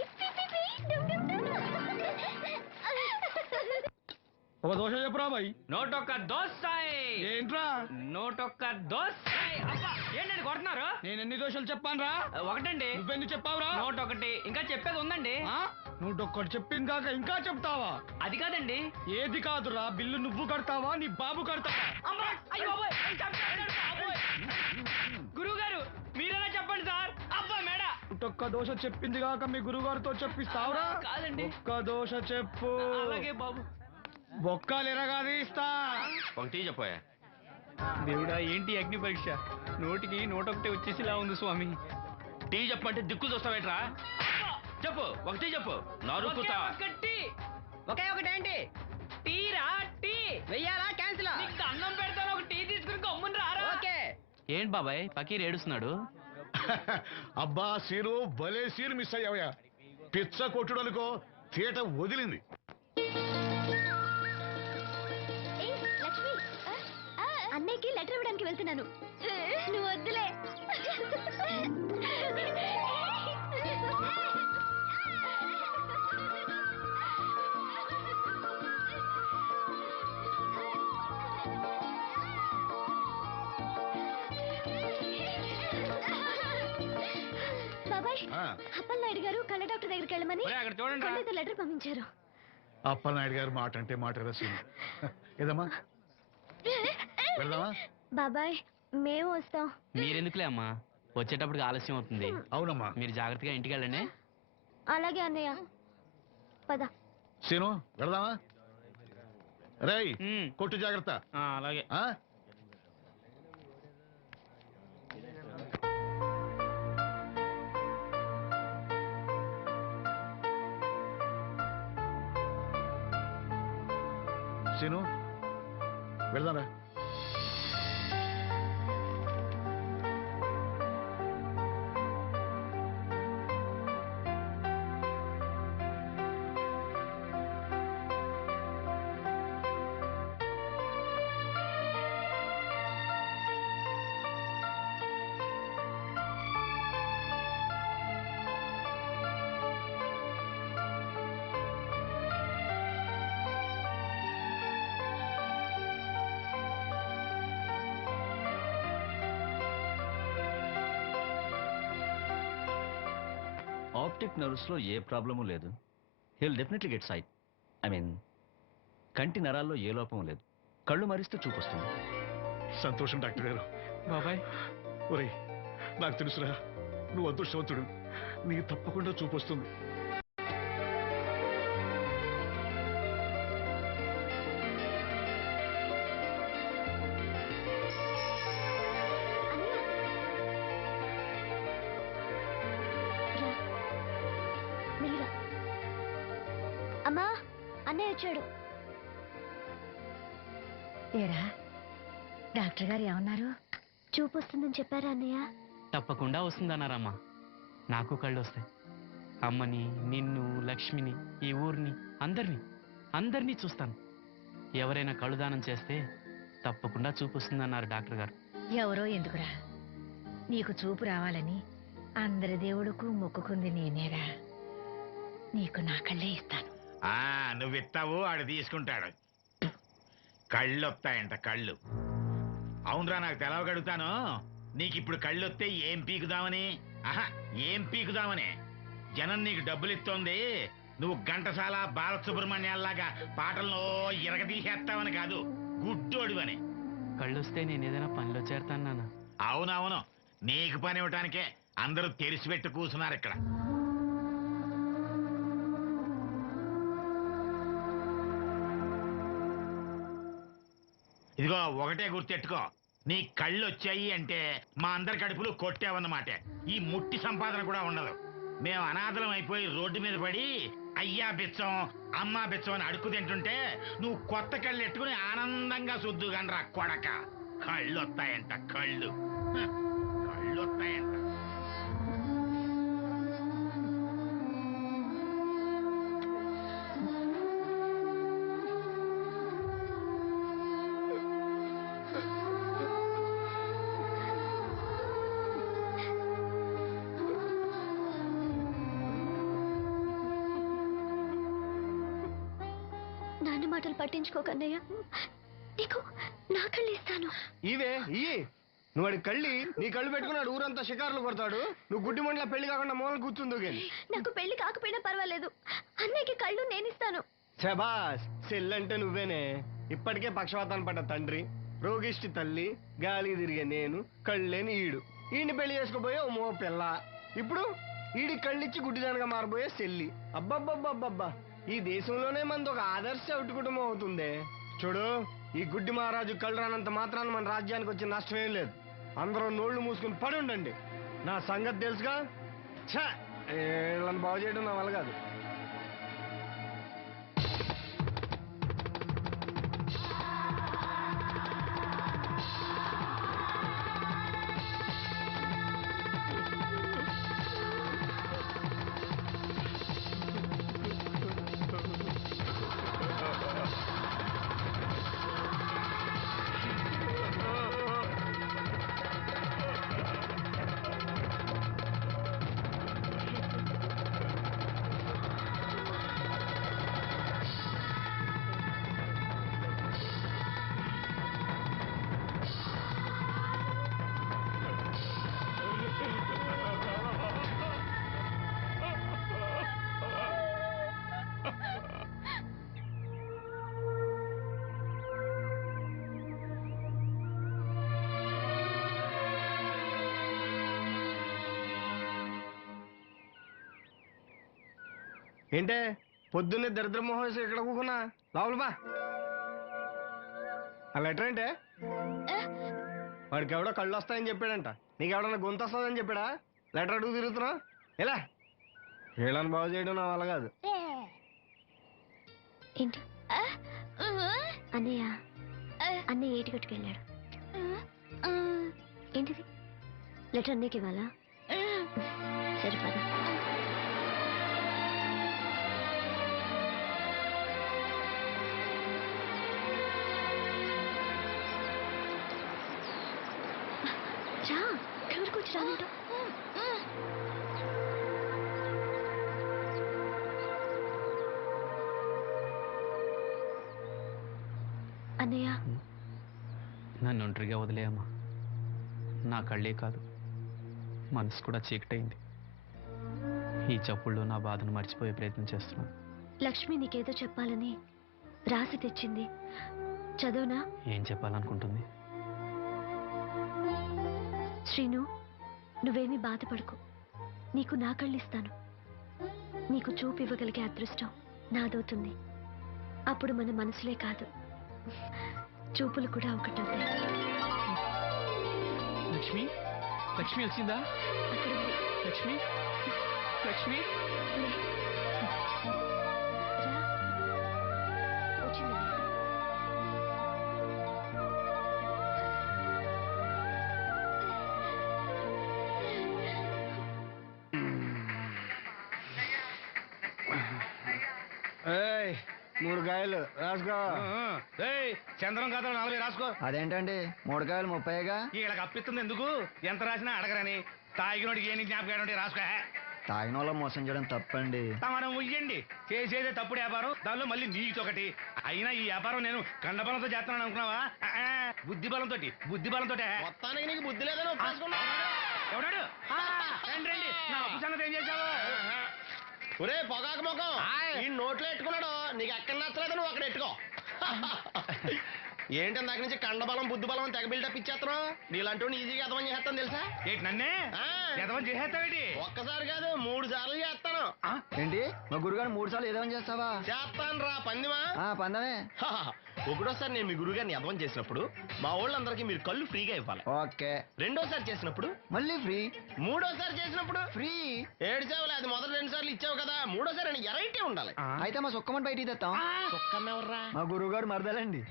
ఒక దోశ చెప్పురా బాయ్. నోటొక్క దోసాయి. ఏంట్రా? నోటొక్క దోసాయి. అబ్బా, ఏంటండి కొడుతున్నారు? నేను ఎన్ని దోశలు చెప్పాను రా? ఒకటండి. నువ్వెన్ని చెప్పావురా? నోటొకటి. ఇంకా చెప్పేది ఉందండి. నువ్వు ఒక్కటి చెప్పింది కాక ఇంకా చెప్తావా? అది కాదండి. ఏది కాదురా, బిల్లు నువ్వు కడతావా నీ బాబు కడతావా? అమ్మా, అయ్యో బాబోయ్, గురువు గారు మీరైనా చెప్పండి సార్. అబ్బా మేడ. ఒక్క దోశ చెప్పింది కాక మీ గురుగారితో చెప్పిస్తావురా? కాదండి. ఒక్క దోశ చెప్పు. అలాగే బాబు. బొక్కలు ఎరగాది ఇస్తా. ఒకటి చెప్పోయా. దేవుడా, ఏంటి అగ్ని పరీక్ష? నోటికి నోటొకటి వచ్చేసిలా ఉంది స్వామి. టీ చెప్పమంటే దిక్కు చూస్తావేట్రా? చెప్పు, ఒకటి చెప్పు. నరుకుతా. ఒకే ఒకటేంటి? టీరా? టీ వెయ్యాలా? క్యాన్సిల్? అన్నం పెడతాను, ఒక టీ తీసుకుని గమ్మున రారా. ఓకే. ఏంటి బాబాయ్ పకీర్ ఏడుస్తున్నాడు? అబ్బా సీను, భలే సీను మిస్ అయ్యావయ్యా. పిచ్చ కొట్టుడు అనుకో, తీట వదిలింది. లక్ష్మి, అన్నయ్యకి లెటర్ ఇవ్వడానికి వెళ్తున్నాను. నువ్వు వద్దులే. బాబాయ్, అప్పలనాయుడు గారు కళ్ళ డాక్టర్ దగ్గరికి వెళ్ళమని అక్కడ చూడండి. కళ్ళతో లెటర్ పంపించారు. అప్పలనాయుడు గారు మాట అంటే మాట కదా సీను. ఏదమ్మా, వెళ్దామా? బాబాయ్ మేము వస్తాం. మీరెందుకులే అమ్మా, వచ్చేటప్పటికి ఆలస్యం అవుతుంది. అవునమ్మా. మీరు జాగ్రత్తగా ఇంటికి వెళ్ళండి. అలాగే అన్నయ్య, పద. సీను, వెళ్దామా? రేయ్, కొట్టు జాగ్రత్త. అలాగే. ఆ? సీను, వెళ్దాంరా. ఆప్టిక్ నర్వ్స్ లో ఏ ప్రాబ్లము లేదు. He'll definitely get sight. కంటి నరాల్లో ఏ లోపం లేదు. కళ్ళు మరిస్తే చూపొస్తుంది. సంతోషం డాక్టర్ గారు. బాబాయ్, ఒరేయ్, నాకు తెలుసురా, నువ్వు అదృష్టవంతుడు. నీకు తప్పకుండా చూపొస్తుంది. అమ్మా అన్నయ్య వచ్చాడు. ఏరా డాక్టర్ గారు ఏమన్నారు? చూపు వస్తుందని చెప్పారా అన్నయ్య? తప్పకుండా వస్తుందన్నారమ్మా. నాకు కళ్ళు వస్తాయి. అమ్మని, నిన్ను, లక్ష్మిని, ఈ ఊరిని, అందరినీ చూస్తాను. ఎవరైనా కళ్ళు దానం చేస్తే తప్పకుండా చూపు వస్తుందన్నారు డాక్టర్ గారు. ఎవరో ఎందుకురా, నీకు చూపు రావాలని అందరి దేవుడుకు మొక్కుకుంది నేనేరా. నీకు నా కళ్ళే ఇస్తాను. నువ్వు ఇస్తావు ఆడు తీసుకుంటాడు. కళ్ళు వస్తాయంట కళ్ళు. అవునరా, నాకు తెలవగడుగుతాను. నీకు ఇప్పుడు కళ్ళు వస్తే ఏం పీకుదామని? ఏం పీకుదామని? జనం నీకు డబ్బులు ఇస్తోంది, నువ్వు ఘంటసాల బాలసుబ్రహ్మణ్యాల్లాగా పాటల్లో ఇరగదీసేస్తావని కాదు, గుడ్డోడివని. కళ్ళొస్తే నేను ఏదైనా పనిలో చేరతాను నాన్న. అవునవును, నీకు పని ఇవ్వటానికే అందరూ తెరిచిపెట్టి కూర్చున్నారు ఇక్కడ. ఇదిగో ఒకటే గుర్తెట్టుకో, నీ కళ్ళు వచ్చాయి అంటే మా అందరి కడుపులు కొట్టావన్నమాట. ఈ ముట్టి సంపాదన కూడా ఉండదు. మేము అనాథలం అయిపోయి రోడ్డు మీద పడి అయ్యా బిచ్చం అమ్మా బిచ్చం అని అడుక్కు తింటుంటే నువ్వు కొత్త కళ్ళు ఎట్టుకుని ఆనందంగా శుద్ధుగనరా కొడక. కళ్ళు వస్తాయంట కళ్ళు, కళ్ళు వస్తాయంట. నాన్న మాటలు పట్టించుకోకన్నయ్య, నీకు నా కళ్ళు ఇస్తాను. ఇవే ఇయ్యి, నువ్వు వాడి కళ్ళి నీ కళ్ళు పెట్టుకున్నాడు ఊరంతా షికారులు కొడతాడు. నువ్వు గుడ్డి మండల పెళ్లి కాకుండా మూల కూర్చుందో కానీ. నాకు పెళ్లి కాకపోయినా పర్వాలేదు, అన్నయ్యకి కళ్ళు నేనిస్తాను. శబాస్, సెల్లంటే నువ్వేనే. ఇప్పటికే పక్షవాతాన్ని పడ్డ తండ్రి, రోగిష్టి తల్లి, గాలి తిరిగే నేను, కళ్ళేని ఈడు. ఈయన్ని పెళ్లి చేసుకోబోయే ఓ మో పిల్ల. ఇప్పుడు ఈడి కళ్ళిచ్చి గుడ్డిదానిగా మారబోయే సెల్లి. అబ్బబ్బబ్బబ్బబ్బా, ఈ దేశంలోనే మనది ఒక ఆదర్శ ఒకటి కుటుంబం అవుతుందే. చూడు, ఈ గుడ్డి మహారాజు కళ్ళు రానంత మాత్రాన మన రాజ్యానికి వచ్చిన నష్టమేం లేదు. అందరూ నోళ్లు మూసుకుని పడి ఉండండి. నా సంగతి తెలుసుగా. ఛా, వీళ్ళని బాగు చేయడం నా వల్ల కాదు. ఏంటే పొద్దున్నే దరిద్ర మొహం వేసి ఇక్కడ కూకున్నా? లోపల బా. ఆ లెటర్ ఏంటే? వాడికి ఎవడో కళ్ళు వస్తాయని చెప్పాడంట. నీకెవడన్నా గొంతు వస్తుందని చెప్పాడా? లెటర్ అడుగు తిరుగుతున్నా ఎలా? వీళ్ళని బాగు చేయడం నా వల్ల కాదు. ఏంటి అన్నయ్య? అన్నయ్య ఏటి కట్టుకెళ్ళాడు. ఏంటిది? లెటర్ అన్నయ్యకి ఇవ్వాలా? సరే పద. రా, ఎవరికి వచ్చి రానంట. అన్నయ్య, నన్ను ఒంటరిగా వదిలేయమ్మా. నా కళ్ళే కాదు, మనసు కూడా చీకటైంది. ఈ చప్పుళ్ళు నా బాధను మర్చిపోయే ప్రయత్నం చేస్తున్నాను. లక్ష్మి నీకేదో చెప్పాలని రాసి తెచ్చింది, చదవనా? ఏం చెప్పాలనుకుంటుంది? శ్రీను, నువ్వేమీ బాధపడకు. నీకు నా కళ్ళిస్తాను. నీకు చూపు ఇవ్వగలిగే అదృష్టం నాదవుతుంది. అప్పుడు మన మనసులే కాదు, చూపులు కూడా ఒకటవుతాయి. లక్ష్మి, లక్ష్మి వచ్చిందా? అక్కడ ఉంది. లక్ష్మి, లక్ష్మి. లే. రా. 3 కాయలు రాసుకో. చంద్రం కథలు 40 రాసుకో. అదేంటండి 3 కాయలు 30గా? వీళ్ళకి అప్పిస్తుంది ఎందుకు? ఎంత రాసినా అడగరని. తాగినోడికి ఏ జ్ఞాపకం రాసుకో. తాగిన వాళ్ళ మోసం చేయడం తప్పండి. మనం ఉయ్యండి, చేసేదే తప్పుడు వ్యాపారం, దానిలో మళ్ళీ నీతొకటి. అయినా ఈ వ్యాపారం నేను కండబలంతో చేస్తున్నాను అనుకున్నావా? బుద్ధి బలంతో. మొత్తానికి నీకు బుద్ధి లేదని ఒప్పేసుకున్నా. ఎవడాడు? రండి, నా అప్పు సంగతి ఏం చేశావు? ఒరే పొగాకు ముఖం, ఈ నోట్లో ఎట్టుకున్నాడు. నీకు ఎక్కడ నచ్చలేదు, నువ్వు అక్కడ ఎట్టుకో. ఏంటి దాక నుంచి కండబలం బుద్ధి బలం తెగ బిల్డప్ ఇచ్చేస్తున్నావు? నీలాంటి ఈజీగా అర్థం చేస్తాను తెలుసా? ఏంటి నన్నే ఎదవం చేసేస్తావేటి? ఒక్కసారి కాదు 3 సార్లు చేస్తాను. ఏంటి మా గురుగారు 3 సార్లు ఏదేమని చేస్తావా? చేస్తాను రా పందిమా. పందమే. ఒకటోసారి నేను మీ గురుగారిని అర్థం చేసినప్పుడు మా వాళ్ళందరికీ మీరు కళ్ళు ఫ్రీగా ఇవ్వాలి. ఓకే. రెండోసారి చేసినప్పుడు మళ్ళీ ఫ్రీ. మూడోసారి చేసినప్పుడు ఫ్రీ. ఏడ్చావులే, అది మొదటి 2 సార్లు ఇచ్చావు కదా, మూడోసారి అని ఎరైటీ ఉండాలి. అయితే మా సుక్కమని బయటికి తెస్తాం. ఒక్కమ్మెవర్రా? మా గురువుగారు మరదలండి.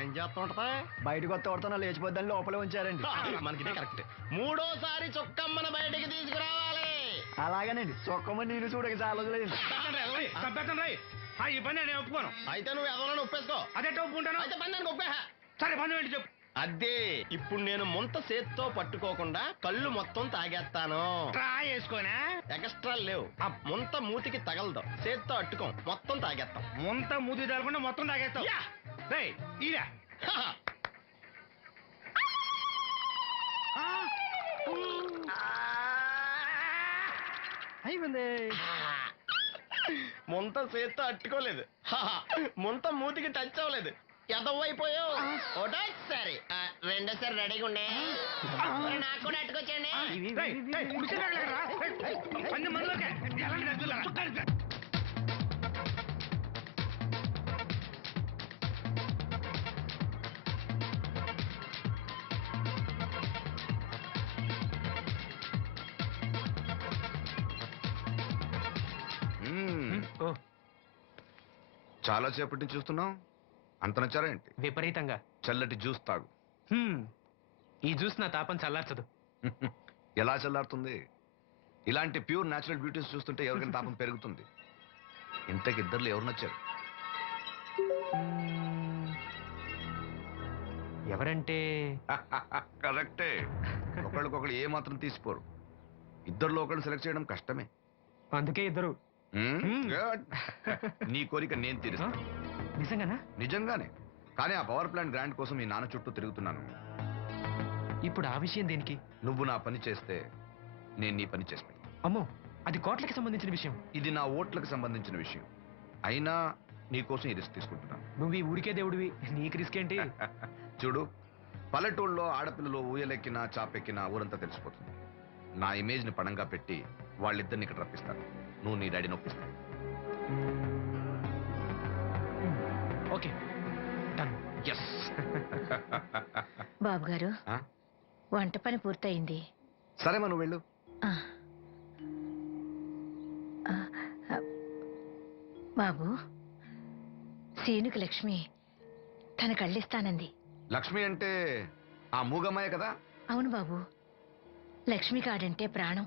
ఏం చేస్తుంటా? బయటకు వస్తే కొడతా లేచిపోద్దని లోపలే ఉంచారండి. మనకి కరెక్ట్. మూడోసారి చొక్కమ్మని బయటికి తీసుకురావాలి. అలాగేనండి, చొక్కమని నేను చూడక చాలా రోజులైంది. ఈ పని నేను ఒప్పుకోను. అయితే నువ్వు ఎవరైనా ఒప్పేసుకో. అదెట్ట ఒప్పుకుంటాను? అయితే పని దానికి ఒప్పేహ. సరే పని ఏంటి చెప్పు. అదే ఇప్పుడు నేను ముంత చేత్తో పట్టుకోకుండా కళ్ళు మొత్తం తాగేస్తాను. ట్రా వేసుకోనా? ఎక్స్ట్రా లేవు. ఆ ముంత మూతికి తగలదు, చేత్తో అట్టుకోం, మొత్తం తాగేస్తాం. ముంత మూతి తగలకుండా మొత్తం తాగేస్తావు. ఇదా అయిపోయింది. ముంత చేత్తో అట్టుకోలేదు, ముంత మూతికి టచ్ అవ్వలేదు, ఎదవైపోయావు. ఒకటోసారి రెండోసారి రెడీగా ఉండే. నాకు కూడా అట్టుకొచ్చండి. చాలా సేపటి నుంచి చూస్తున్నాం. అంత నచ్చారా ఏంటి? విపరీతంగా. చల్లటి జ్యూస్ తాగు. ఈ జ్యూస్ నా తాపం చల్లార్చదు. ఎలా చల్లారుతుంది? ఇలాంటి ప్యూర్ న్యాచురల్ బ్యూటీస్ చూస్తుంటే ఎవరికైనా తాపం పెరుగుతుంది. ఇంతకి ఇద్దరు ఎవరు నచ్చారు? ఎవరంటే? కరెక్టే. ఒకళ్ళకొకళ్ళు ఏ మాత్రం తీసిపోరు. ఇద్దరిలో ఒకళ్ళు సెలెక్ట్ చేయడం కష్టమే. అందుకే ఇద్దరు. Good. నీ కోరిక నేను తీరుస్తాను. నిజంగానా? నిజంగానే. కానీ ఆ పవర్ ప్లాంట్ గ్రాంట్ కోసం మీ నాన్న చుట్టూ తిరుగుతున్నాను. ఇప్పుడు ఆ విషయం దేనికి? నువ్వు నా పని చేస్తే నేను నీ పని చేస్తాను. అమ్మో, అది కోట్లకి సంబంధించిన విషయం. ఇది నా ఓట్లకు సంబంధించిన విషయం. అయినా నీకోసం ఈ రిస్క్ తీసుకుంటున్నాను. నువ్వు ఈ ఊరికే దేవుడివి, నీకు రిస్క్ ఏంటి? చూడు, పల్లెటూళ్ళలో ఆడపిల్లలు ఊయలెక్కినా చాపెక్కినా ఊరంతా తెలిసిపోతుంది. నా ఇమేజ్ ని పణంగా పెట్టి వాళ్ళిద్దరిని ఇక్కడ రప్పిస్తాను. నువ్వు నీ డాడీ నొప్పిస్తాను. Okay, done. ఎస్. బాబు గారు, వంట పని పూర్తయింది. సరే మనం వెళ్ళు. బాబు, సీనుకి లక్ష్మి తన కళ్ళిస్తానంది. లక్ష్మి అంటే ఆ మూగమ్మాయ కదా? అవును బాబు, లక్ష్మి కాడంటే ప్రాణం.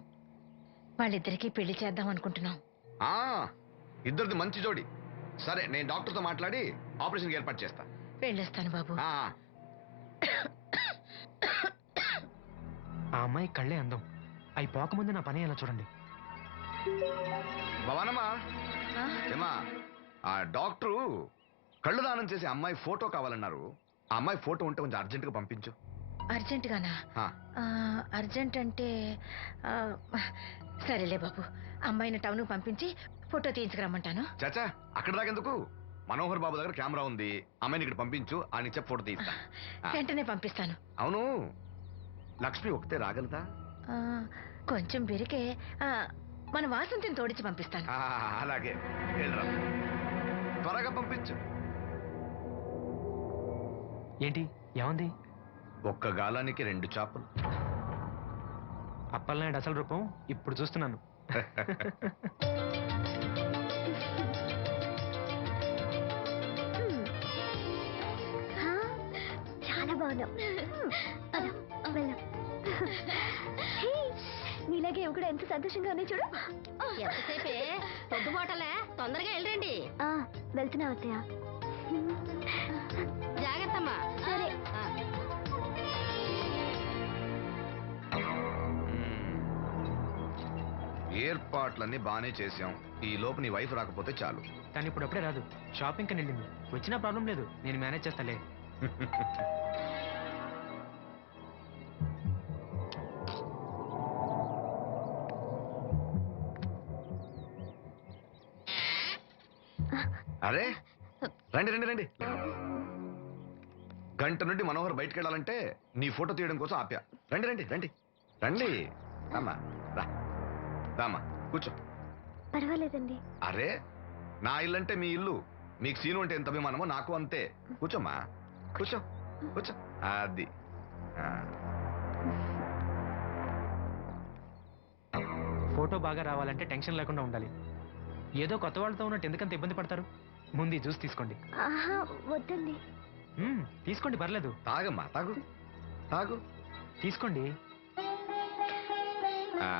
వాళ్ళిద్దరికీ పెళ్లి చేద్దాం అనుకుంటున్నాం. ఇద్దరిది మంచి జోడి. సరే, నేను డాక్టర్తో మాట్లాడి ఆపరేషన్ ఏర్పాటు చేస్తా. వెళ్ళొస్తాను బాబు. ఆ అమ్మాయి కళ్ళే అందం. అవి పోకముందు నా పని ఎలా చూడండి. భవానమ్మా, ఏమా, ఆ డాక్టరు కళ్ళు దానం చేసి అమ్మాయి ఫోటో కావాలన్నారు. ఆ అమ్మాయి ఫోటో ఉంటే కొంచెం అర్జెంటుగా పంపించు. అర్జెంట్ గానా? అర్జెంట్ అంటే సరేలే బాబు, అమ్మాయిని టౌన్ పంపించి ఫోటో తీయించుకురమ్మంటాను. చాచా, అక్కడ దాకెందుకు? మనోహర్ బాబు దగ్గర కెమెరా ఉంది. అమ్మాయిని ఇక్కడ పంపించు, ఆయన చెప్పి ఫోటో తీస్తా. వెంటనే పంపిస్తాను. అవును, లక్ష్మి ఒకతే రాగలదా? కొంచెం బెరికే, మన వాసంతిని తోడిచి పంపిస్తాను. అలాగే, వెళ్ళరా, త్వరగా పంపించు. ఏంటి, ఏముంది? ఒక్క గాలానికి 2 చేపలు. అప్పలనాయుడు అసలు రూపం ఇప్పుడు చూస్తున్నాను. చాలా బాగున్నాం. నీలాగే ఇవి కూడా ఎంత సంతోషంగా ఉన్నాయి చూడు. ఎంతసేపే పొద్దుబాటలే తొందరగా వెళ్ళండి వెళ్తున్నా అత్తయ్య జాగ్రత్తమ్మా సరే ఏర్పాట్లన్నీ బానే చేసాం. ఈ లోపు నీ వైఫ్ రాకపోతే చాలు. కానీ ఇప్పుడు అప్పుడే రాదు, షాపింగ్ కని వెళ్ళింది. వచ్చినా ప్రాబ్లం లేదు, నేను మేనేజ్ చేస్తాలే. అరే రండి రండి రండి. గంట నుండి మనోహర్ బయటకు వెళ్ళాలంటే నీ ఫోటో తీయడం కోసం ఆప్యా. రండి రండి రండి రండి. రామ్మా రా, రామ్మా కూర్చో. పర్వాలేదండి. అరే నా ఇల్లు అంటే మీ ఇల్లు, మీకు సీను అంటే ఎంత అభిమానమో నాకు అంతే. కూర్చోమ్మా కూర్చో కూర్చో. అది ఆ. ఫోటో బాగా రావాలంటే టెన్షన్ లేకుండా ఉండాలి. ఏదో కొత్త వాళ్ళతో ఉన్నట్టు ఎందుకంత ఇబ్బంది పడతారు? ముందు జ్యూస్ తీసుకోండి. ఆహా వద్దండి. తీసుకోండి, పర్లేదు. తాగమ్మా తాగు తాగు తీసుకోండి. ఆ.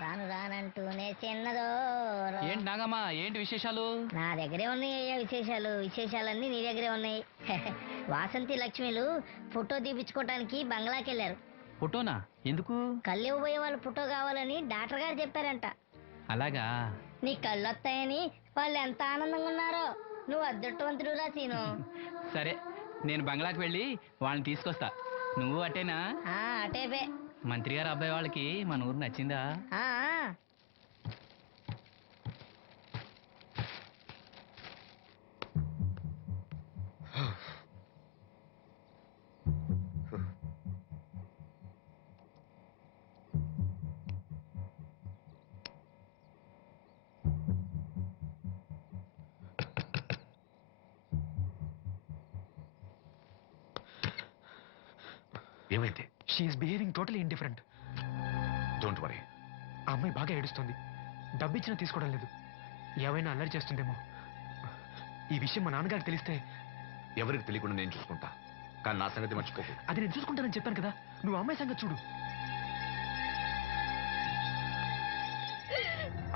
రాను రానంటూనే చిన్నదో. ఏంటి నాగమ్మా, ఏంటి విశేషాలు? నా దగ్గరే ఉన్నాయి అయ్యా విశేషాలు. విశేషాలన్నీ నీ దగ్గరే ఉన్నాయి. వాసంతి లక్ష్మిలు ఫోటో తీపించుకోవటానికి బంగ్లాకి వెళ్ళారు. ఫోటోనా? ఎందుకు? కళ్ళు ఇవ్వబోయే వాళ్ళు ఫోటో కావాలని డాక్టర్ గారు చెప్పారంట. అలాగా? నీ కళ్ళు వస్తాయని వాళ్ళు ఎంత ఆనందంగా ఉన్నారో. నువ్వు అదృష్టవంతుడు రా సీను. సరే, నేను బంగ్లాకి వెళ్ళి వాళ్ళని తీసుకొస్తా. నువ్వు అటేనా? అటేపే. మంత్రి గారు అబ్బాయి వాళ్ళకి మన ఊరు నచ్చిందా? ఏమైంది? She is behaving totally indifferent. Don't worry. ఆ అమ్మాయి బాగా ఏడుస్తుంది. డబ్బు ఇచ్చినా తీసుకోవడం లేదు. ఏమైనా అల్లరి చేస్తుందేమో. ఈ విషయం మా నాన్నగారికి తెలిస్తే? ఎవరికి తెలియకుండా నేను చూసుకుంటా, కానీ నా సంగతి మర్చిపోకు. అది నేను చూసుకుంటానని చెప్పాను కదా, నువ్వు అమ్మాయి సంగతి చూడు.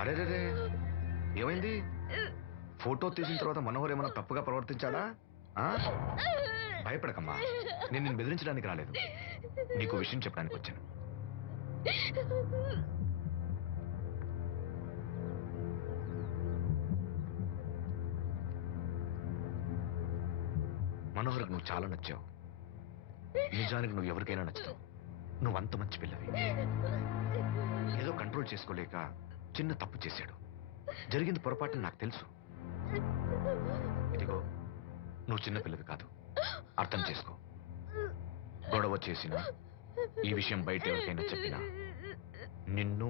అరే రే, ఏమైంది? ఫోటో తీసిన తర్వాత మనోహర్ ఏమైనా తప్పుగా ప్రవర్తించాడా? భయపడకమ్మా, నేను నిన్ను బెదిరించడానికి రాలేదు, నీకు విషయం చెప్పడానికి వచ్చాను. మనోహర్కి నువ్వు చాలా నచ్చావు. నిజానికి నువ్వు ఎవరికైనా నచ్చుతావు. నువ్వు అంత మంచి పిల్లవి. ఏదో కంట్రోల్ చేసుకోలేక చిన్న తప్పు చేశాడు. జరిగింది పొరపాటుని నాకు తెలుసు. ఇదిగో, నువ్వు చిన్న పిల్లవి కాదు, అర్థం చేసుకో. గొడవ చేసినా, ఈ విషయం బయట ఎవరికైనా చెప్పినా, నిన్ను,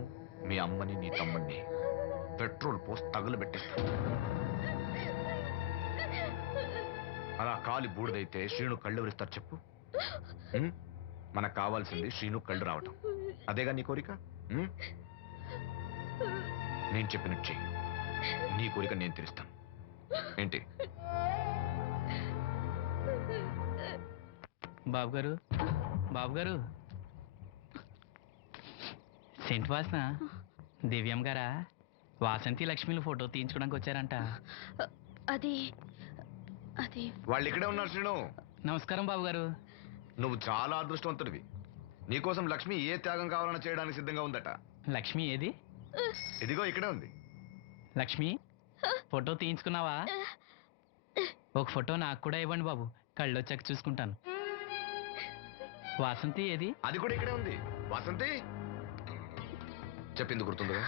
మీ అమ్మని, నీ తమ్ముడిని పెట్రోల్ పోసి తగులబెట్టేస్తాను. అలా కాలి బూడిదైతే శ్రీను కళ్ళు ఎవరిస్తారు చెప్పు? మనకు కావాల్సింది శ్రీను కళ్ళు రావటం. అదేగా నీ కోరిక? నేను చెప్పినట్టు చెయ్యి, నీ కోరిక నేను తీరుస్తాను. ఏంటి? బాబు గారు, బాబు గారు, సెంట్ వాసన దివ్యం గారా? వాసంతి లక్ష్మిలు ఫోటో తీయించుకోవడానికి వచ్చారంట. అది అది వాళ్ళు ఇక్కడే ఉన్నారు శ్రీను. నమస్కారం బాబు గారు. నువ్వు చాలా అదృష్టవంతుడివి. నీకోసం లక్ష్మి ఏ త్యాగం కావాలన్నా చేయడానికి సిద్ధంగా ఉందట. లక్ష్మి ఏది? ఇదిగో ఇక్కడే ఉంది. లక్ష్మి, ఫోటో తీయించుకున్నావా? ఒక ఫోటో నాకు కూడా ఇవ్వండి బాబు, కళ్ళు వచ్చాక చూసుకుంటాను. వాసంతి ఏది? అది కూడా ఇక్కడే ఉంది. వాసంతి, చెప్పింది గుర్తుందిగా?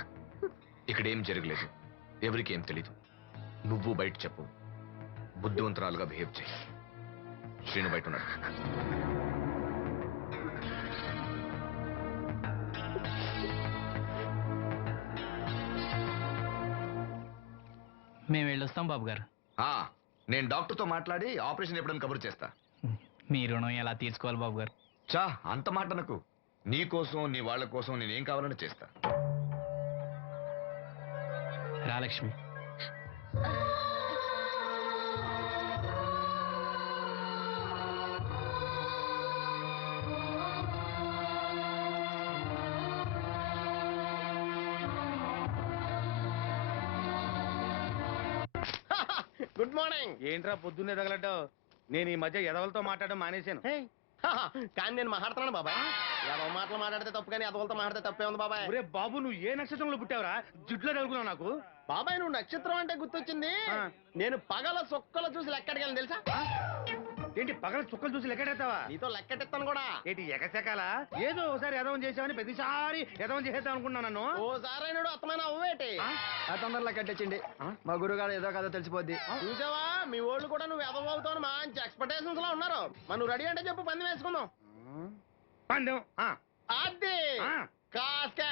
ఇక్కడేం జరగలేదు, ఎవరికి ఏం తెలీదు. నువ్వు బయట చెప్పు, బుద్ధివంతరాలుగా బిహేవ్ చేయి. శ్రీను బయట ఉన్నాడు. మేము వెళ్ళొస్తాం బాబు గారు. నేను డాక్టర్తో మాట్లాడి ఆపరేషన్ ఎప్పుడని కబురు చేస్తా. మీ రుణం ఎలా తీర్చుకోవాలి బాబు గారు? చా, అంత మాట నాకు. నీ కోసం, నీ వాళ్ళ కోసం నేనేం కావాలని చేస్తా. రా లక్ష్మి. Good morning. ఏంట్రా పొద్దున్నే తగలడ్డావు? నేను ఈ మధ్య ఎదవలతో మాట్లాడడం మానేశాను. కానీ నేను మాట్లాడుతున్నాను బాబాయ్. ఏదో మాటలు మాట్లాడితే తప్పు, కానీ అదవులతో మాట్లాడితే తప్పే ఉంది బాబాయ్. ఒరే బాబు, నువ్వు ఏ నక్షత్రంలో పుట్టావురా? జిడ్లో తగులుకున్నావు నాకు. బాబాయ్ నువ్వు నక్షత్రం అంటే గుర్తొచ్చింది. నేను పగల సొక్కలు చూసి లెక్కడికి తెలుసా? ఏంటి పగల చుక్కలు చూసి లెక్కెడతావా? నీతో లెక్కెట్టిస్తాను కూడా. ఏంటి ఎగసెకాల? ఏదో ఒకసారి ఎదవం చేసావని ప్రతిసారి ఎదవం చేసేద్దాం అనుకున్నా నన్ను. ఓసారి అయినాడు అత్తమైన అవ్వేటి. ఆ తొందరలో కట్టించండి, మా గురుగారు ఏదో కథ తెలిసిపోద్ది. చూసావా, మీ వాళ్ళు కూడా నువ్వు ఎదవవుతావు మంచి ఎక్స్పెక్టేషన్స్ లో ఉన్నారు. మరి నువ్వు రెడీ అంటే చెప్పు, పంది వేసుకుందాం. పందెం అది కాస్క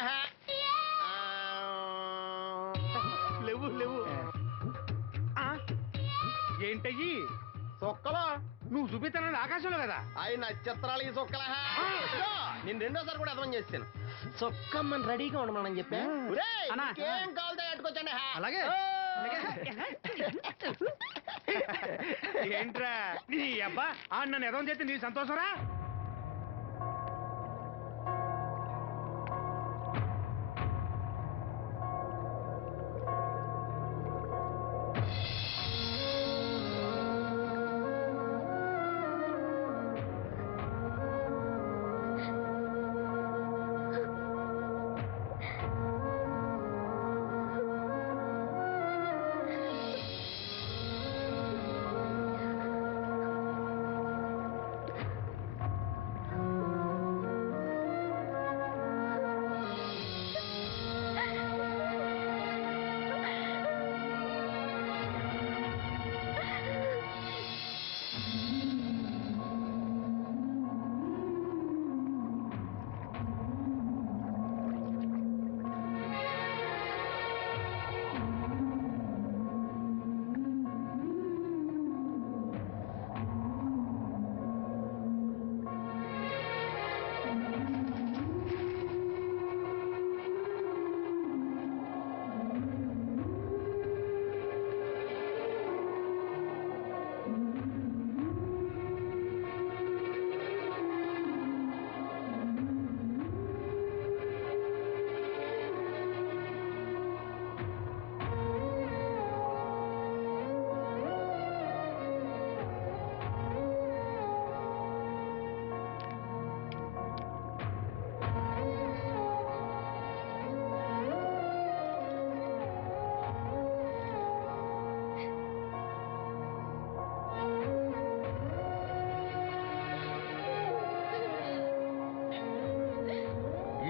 లేవు లేవు. ఏంటయ్యి సొక్కలో నువ్వు చూపిస్తానని ఆకాశంలో కదా? అవి నక్షత్రాలు ఈ సొక్కల. నేను రెండోసారి కూడా అర్థం చేస్తాను. సొక్కమ్మని రెడీగా ఉండమని చెప్పా. ఏం కావాలి కట్టుకొచ్చండి. అలాగే ఏంట్రా నీ అబ్బా నన్ను ఎదవం చేస్తే నీ సంతోషరా?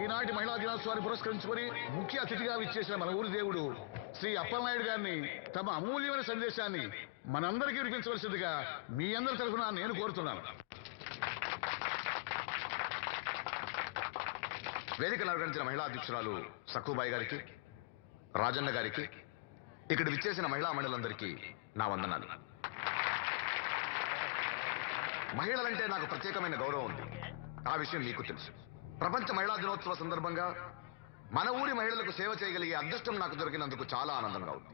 ఈనాటి మహిళా దినోత్సవాన్ని పురస్కరించుకొని ముఖ్య అతిథిగా విచ్చేసిన మన ఊరి దేవుడు శ్రీ అప్పలనాయుడు గారిని తమ అమూల్యమైన సందేశాన్ని మనందరికీ వినిపించవలసిందిగా మీ అందరి తరఫున నేను కోరుతున్నాను. వేదికను అలంకరించిన మహిళా అధ్యక్షురాలు సక్కుబాయి గారికి, రాజన్న గారికి, ఇక్కడ విచ్చేసిన మహిళా మండలందరికీ నా వందనాలు. మహిళలంటే నాకు ప్రత్యేకమైన గౌరవం ఉంది. ఆ విషయం మీకు తెలుసు. ప్రపంచ మహిళా దినోత్సవ సందర్భంగా మన ఊరి మహిళలకు సేవ చేయగలిగే అదృష్టం నాకు దొరికినందుకు చాలా ఆనందంగా ఉంది.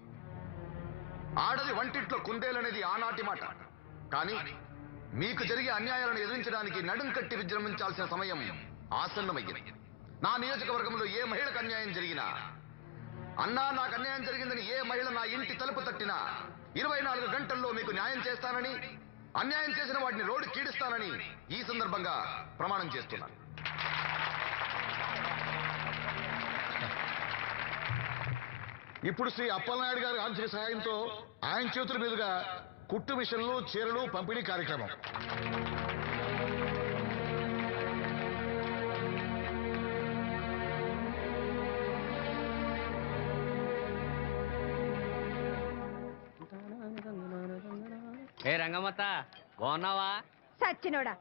ఆడది వంటింట్లో కుందేలనేది ఆనాటి మాట. కానీ మీకు జరిగే అన్యాయాలను ఎదిరించడానికి నడుం కట్టి విజృంభించాల్సిన సమయం ఆసన్నమయ్యింది. నా నియోజకవర్గంలో ఏ మహిళకు అన్యాయం జరిగినా, అన్నా నాకు అన్యాయం జరిగిందని ఏ మహిళ నా ఇంటి తలుపు తట్టినా 24 గంటల్లో మీకు న్యాయం చేస్తానని, అన్యాయం చేసిన వాటిని రోడ్డు కీడిస్తానని ఈ సందర్భంగా ప్రమాణం చేస్తున్నాను. ఇప్పుడు శ్రీ అప్పలనాయుడు గారి ఆర్థిక సహాయంతో ఆయన చేతుల మీదుగా కుట్టు మిషన్లు, చీరలు పంపిణీ కార్యక్రమం. ఏ రంగమ్మత్త, బాగున్నావా? సచ్చినోడా,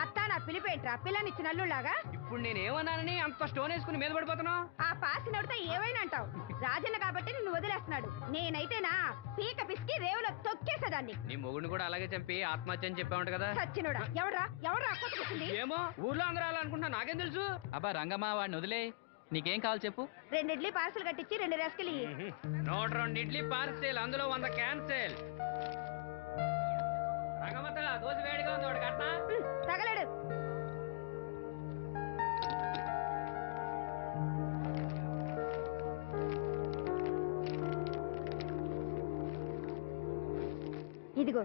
అత్త నా పిలిపేంట్రా పిల్లనిచ్చిన అల్లులాగా? ఇప్పుడు నేనేమన్నానని అంత స్టోన్ వేసుకుని మీద పడిపోతున్నావు? ఆ పాసినోడితో ఏవైనా అంటావు. రాజన్న కాబట్టి నిన్ను వదిలేస్తున్నాడు. నేనైతేనా పీక పిసికి రేవులో తొక్కేసేదాన్ని. నీ మొగుడిని కూడా అలాగే చంపి ఆత్మహత్య అని చెప్పావంట కదా? సచ్చినోడా, ఎవరా కొట్టుకొచ్చింది? ఏమో ఊర్లో అందరూ అలా అనుకుంటున్నా, నాకేం తెలుసు? అబ్బా రంగమ్మ, వాడిని వదిలే. నీకేం కావాలి చెప్పు. 2 ఇడ్లీ పార్సల్ కట్టించి 2 రస్కులు ఇయ్యి. 102 ఇడ్లీ పార్సెల్, అందులో 100 క్యాన్సెల్. రంగమ్మత, దోశ వేడిగా ఉంది, వాడు కట్నా? తగలడు. ఇదిగో.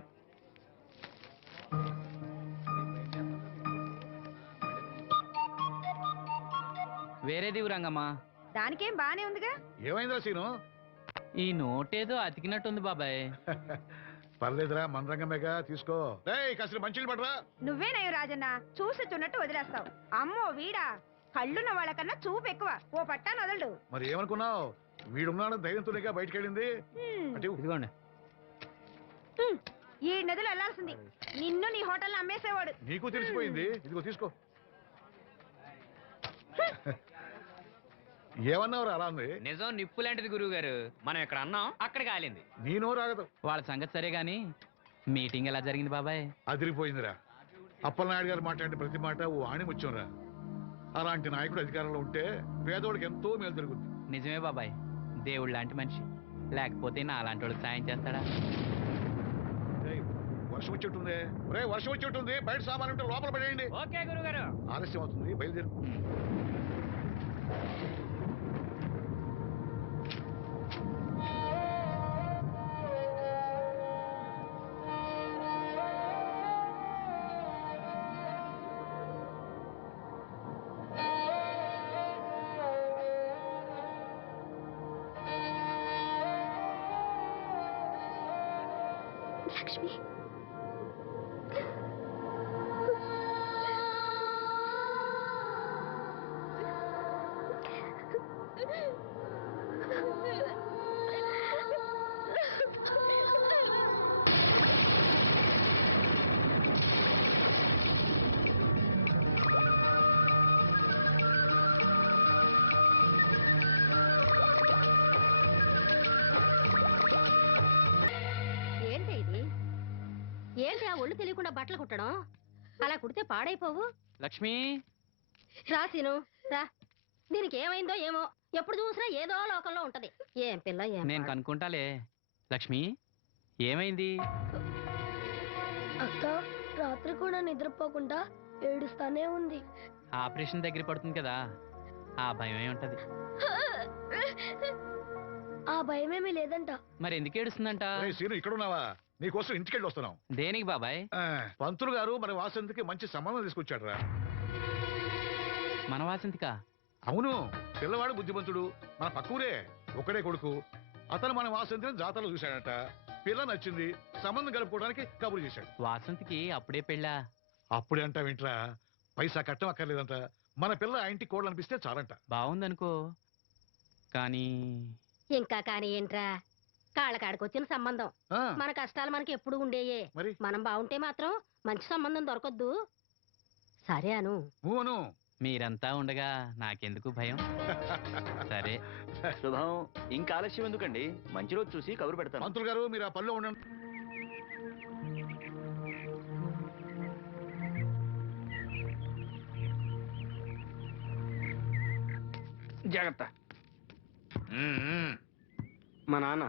వేరేది రంగమ్మా. దానికేం బానే ఉందిగా. ఏమైందిరా సీను? ఈ నోటేదో అతికినట్టుంది బాబాయ్. పర్లేదురా, మన రంగమేగా, తీసుకో. కాసిన మంచిలు పడరా. నువ్వేనయ్యో రాజన్న, చూసి చున్నట్టు వదిలేస్తావు. అమ్మో వీడా, కళ్ళున్న వాళ్ళకన్నా చూపు ఎక్కువ. ఓ పట్టాను వదలడు. మరి ఏమనుకున్నావు? వీడున్నాడని ధైర్యంతోనేగా బయటికి వెళ్ళింది. అంటే ఇదిగోండి. ఈ నదులు వెళ్లాల్సింది. నిన్ను నీ హోటల్ అమ్మేసేవాడు. నీకు తెలిసిపోయింది. ఇదిగో తీసుకో. ఏమన్నావురా అలా ఉంది? నిజం నిప్పు లాంటిది గురువు గారు. మనం ఇక్కడ అన్నాం, అక్కడ కాలింది. నీనో రాగదు. వాళ్ళ సంగతి సరే గాని మీటింగ్ ఎలా జరిగింది బాబాయ్? అదిరిపోయిందిరా. అప్పలనాయుడు గారు మాట్లాడిన ప్రతి మాట ఓ ఆణిముత్యంరా. అలాంటి నాయకుడు అధికారంలో ఉంటే పేదోళ్ళకి ఎంతో మేలు జరుగుతుంది. నిజమే బాబాయ్, దేవుడు లాంటి మనిషి. లేకపోతే నా అలాంటి వాళ్ళకి సాయం చేస్తాడా? వర్షం వచ్చేట్టుంది. వర్షం వచ్చేట్టుంది. బయట సామాన్ ఉంటే లోపల పడేయండి. ఓకే గురుగారు. ఆలస్యం అవుతుంది, బయలుదేరు. లక్ష్మి, ఏంటి ఇది? ఏంటి ఆ ఒళ్ళు తెలియకుండా బట్టలు కుట్టడం? అలా కుడితే పాడైపోవు. లక్ష్మి, రాసిను రా. దీనికి ఏమైందో ఏమో, ఎప్పుడు చూసినా ఏదో లోకంలో ఉంటది. ఏం పిల్ల, ఏం నేను పాడు. కనుక్కుంటాలే. లక్ష్మి, ఏమైంది? అక్క రాత్రి కూడా నిద్రపోకుండా ఏడుస్తానే ఉంది. ఆపరేషన్ దగ్గర పడుతుంది కదా, ఆ భయమే ఉంటది. ఆ భయమేమీ లేదంట. మరి ఎందుకు ఏడుస్తుందంట? సీను ఇక్కడ ఉన్నావా? నీకోసం ఇంటికెళ్ళి వస్తున్నాం. దేనికి బాబాయ్? పంతులు గారు మన వాసంతికి మంచి సంబంధం తీసుకొచ్చాడు రా. మన వాసంతికా? అవును, పిల్లవాడు బుద్ధిమంతుడు, మన పక్కూరే, ఒకడే కొడుకు. అతను మన వాసంతిని జాతరలో చూశాడట. పిల్ల నచ్చింది, సంబంధం కలుపుకోవడానికి కబురు చేశాడు. వాసంతికి అప్పుడే పెళ్ళా? అప్పుడే అంట వింట్రా, పైసా కట్టం అక్కర్లేదంట. మన పిల్ల ఆ ఇంటికి కోడలనిపిస్తే చాలంట. బాగుందనుకో, కానీ ఇంకా కానీ ఏంట్రా, కాళ్ళకాడికొచ్చిన సంబంధం. మన కష్టాలు మనకి ఎప్పుడు ఉండేయే. మరి మనం బాగుంటే మాత్రం మంచి సంబంధం దొరకొద్దు. సరే అను. మీరంతా ఉండగా నాకెందుకు భయం? సరే. శుభం. ఇంకా ఆలస్యం ఎందుకండి? మంచి రోజు చూసి కబురు పెడతాను. మంత్రులు గారు మీరు ఆ పనిలో ఉండండి. జాగ్రత్త. మా నాన్న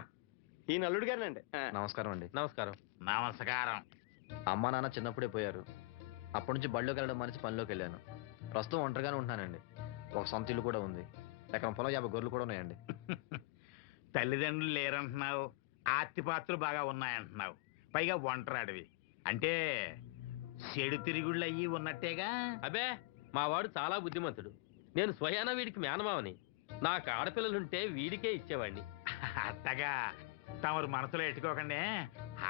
ఈ నల్లుడు గారినండి. నమస్కారం అండి. నమస్కారం. నమస్కారం. అమ్మ నాన్న చిన్నప్పుడే పోయారు. అప్పటి నుంచి బళ్ళోకి వెళ్ళడం మనిషి పనిలోకి వెళ్ళాను. ప్రస్తుతం ఒంటరిగానే ఉంటున్నానండి. ఒక సొంత ఇల్లు కూడా ఉంది. ఎకరం పొలం 50 గొర్రెలు కూడా ఉన్నాయండి. తల్లిదండ్రులు లేరంటున్నావు, ఆస్తిపాత్రులు బాగా ఉన్నాయంటున్నావు, పైగా ఒంటరాడివి అంటే చెడు తిరుగుళ్ళు అయ్యి ఉన్నట్టేగా. అబే, మా వాడు చాలా బుద్ధిమంతుడు. నేను స్వయాన వీడికి మేనమావని. నాకు ఆడపిల్లలుంటే వీడికే ఇచ్చేవాడిని. అట్టగా తమరు మనసులో ఎట్టుకోకండి.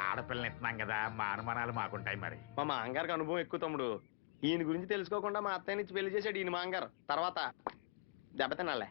ఆడపిల్లని ఇస్తున్నాం కదా, మా అనుమానాలు మాకుంటాయి. మరి మా మాంగారికి అనుభవం ఎక్కువ తమ్ముడు. ఈయన గురించి తెలుసుకోకుండా మా అత్తయ్య నుంచి పెళ్లి చేశాడు ఈయన మాంగారు. తర్వాత దెబ్బతినాలే.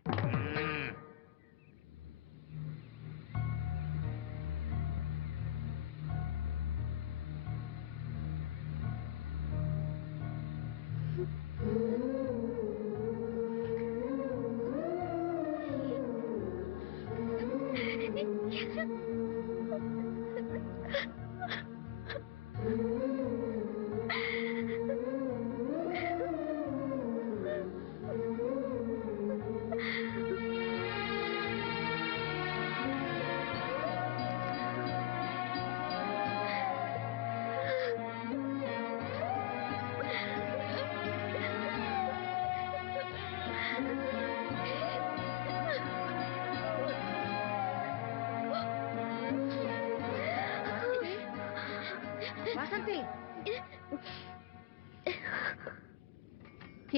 కాఫీ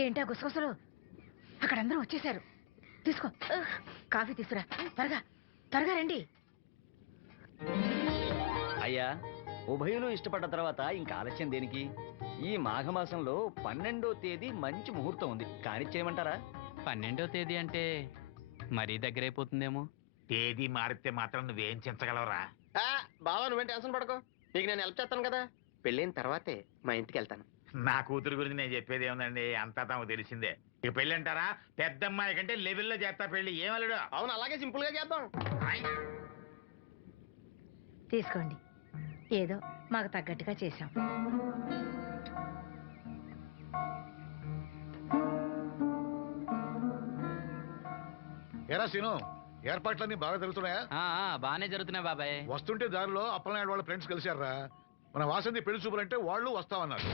ఏంటా గుసగుసలు? అక్కడ అందరూ వచ్చేసారు. తీసుకో, కాఫీ తీసుకురా. త్వరగా త్వరగా రండి. అయ్యా, ఉభయులు ఇష్టపడ్డ తర్వాత ఇంకా ఆలస్యం దేనికి? ఈ మాఘమాసంలో 12వ తేదీ మంచి ముహూర్తం ఉంది, కానిచ్చేయమంటారా? 12వ తేదీ అంటే మరీ దగ్గరైపోతుందేమో. తేదీ మారితే మాత్రం నువ్వేం చించగలవరా? బావా నువ్వేం టెన్షన్ పడకు, నీకు నేను హెల్ప్ చేస్తాను కదా. పెళ్ళైన తర్వాతే మా ఇంటికి వెళ్తాను. నా కూతురు గురించి నేను చెప్పేది ఏముందండి, అంతా తమకు తెలిసిందే. ఇక పెళ్ళి అంటారా, పెద్దమ్మాయి కంటే లెవెల్లో చేస్తా పెళ్లి. ఏమలుడు? అవును, అలాగే సింపుల్ గా చేద్దాం. తీసుకోండి, ఏదో మాకు తగ్గట్టుగా చేశాం. ఎరా సీను, ఏర్పాట్లన్నీ బాగా జరుగుతున్నాయా? బాగానే జరుగుతున్నాయి బాబాయ్. వస్తుంటే దారిలో అప్పలనాయుడు వాళ్ళ ఫ్రెండ్స్ కలిశారా? మన వాసంతి పెళ్లి చూపులంటే వాళ్ళు వస్తామన్నారు.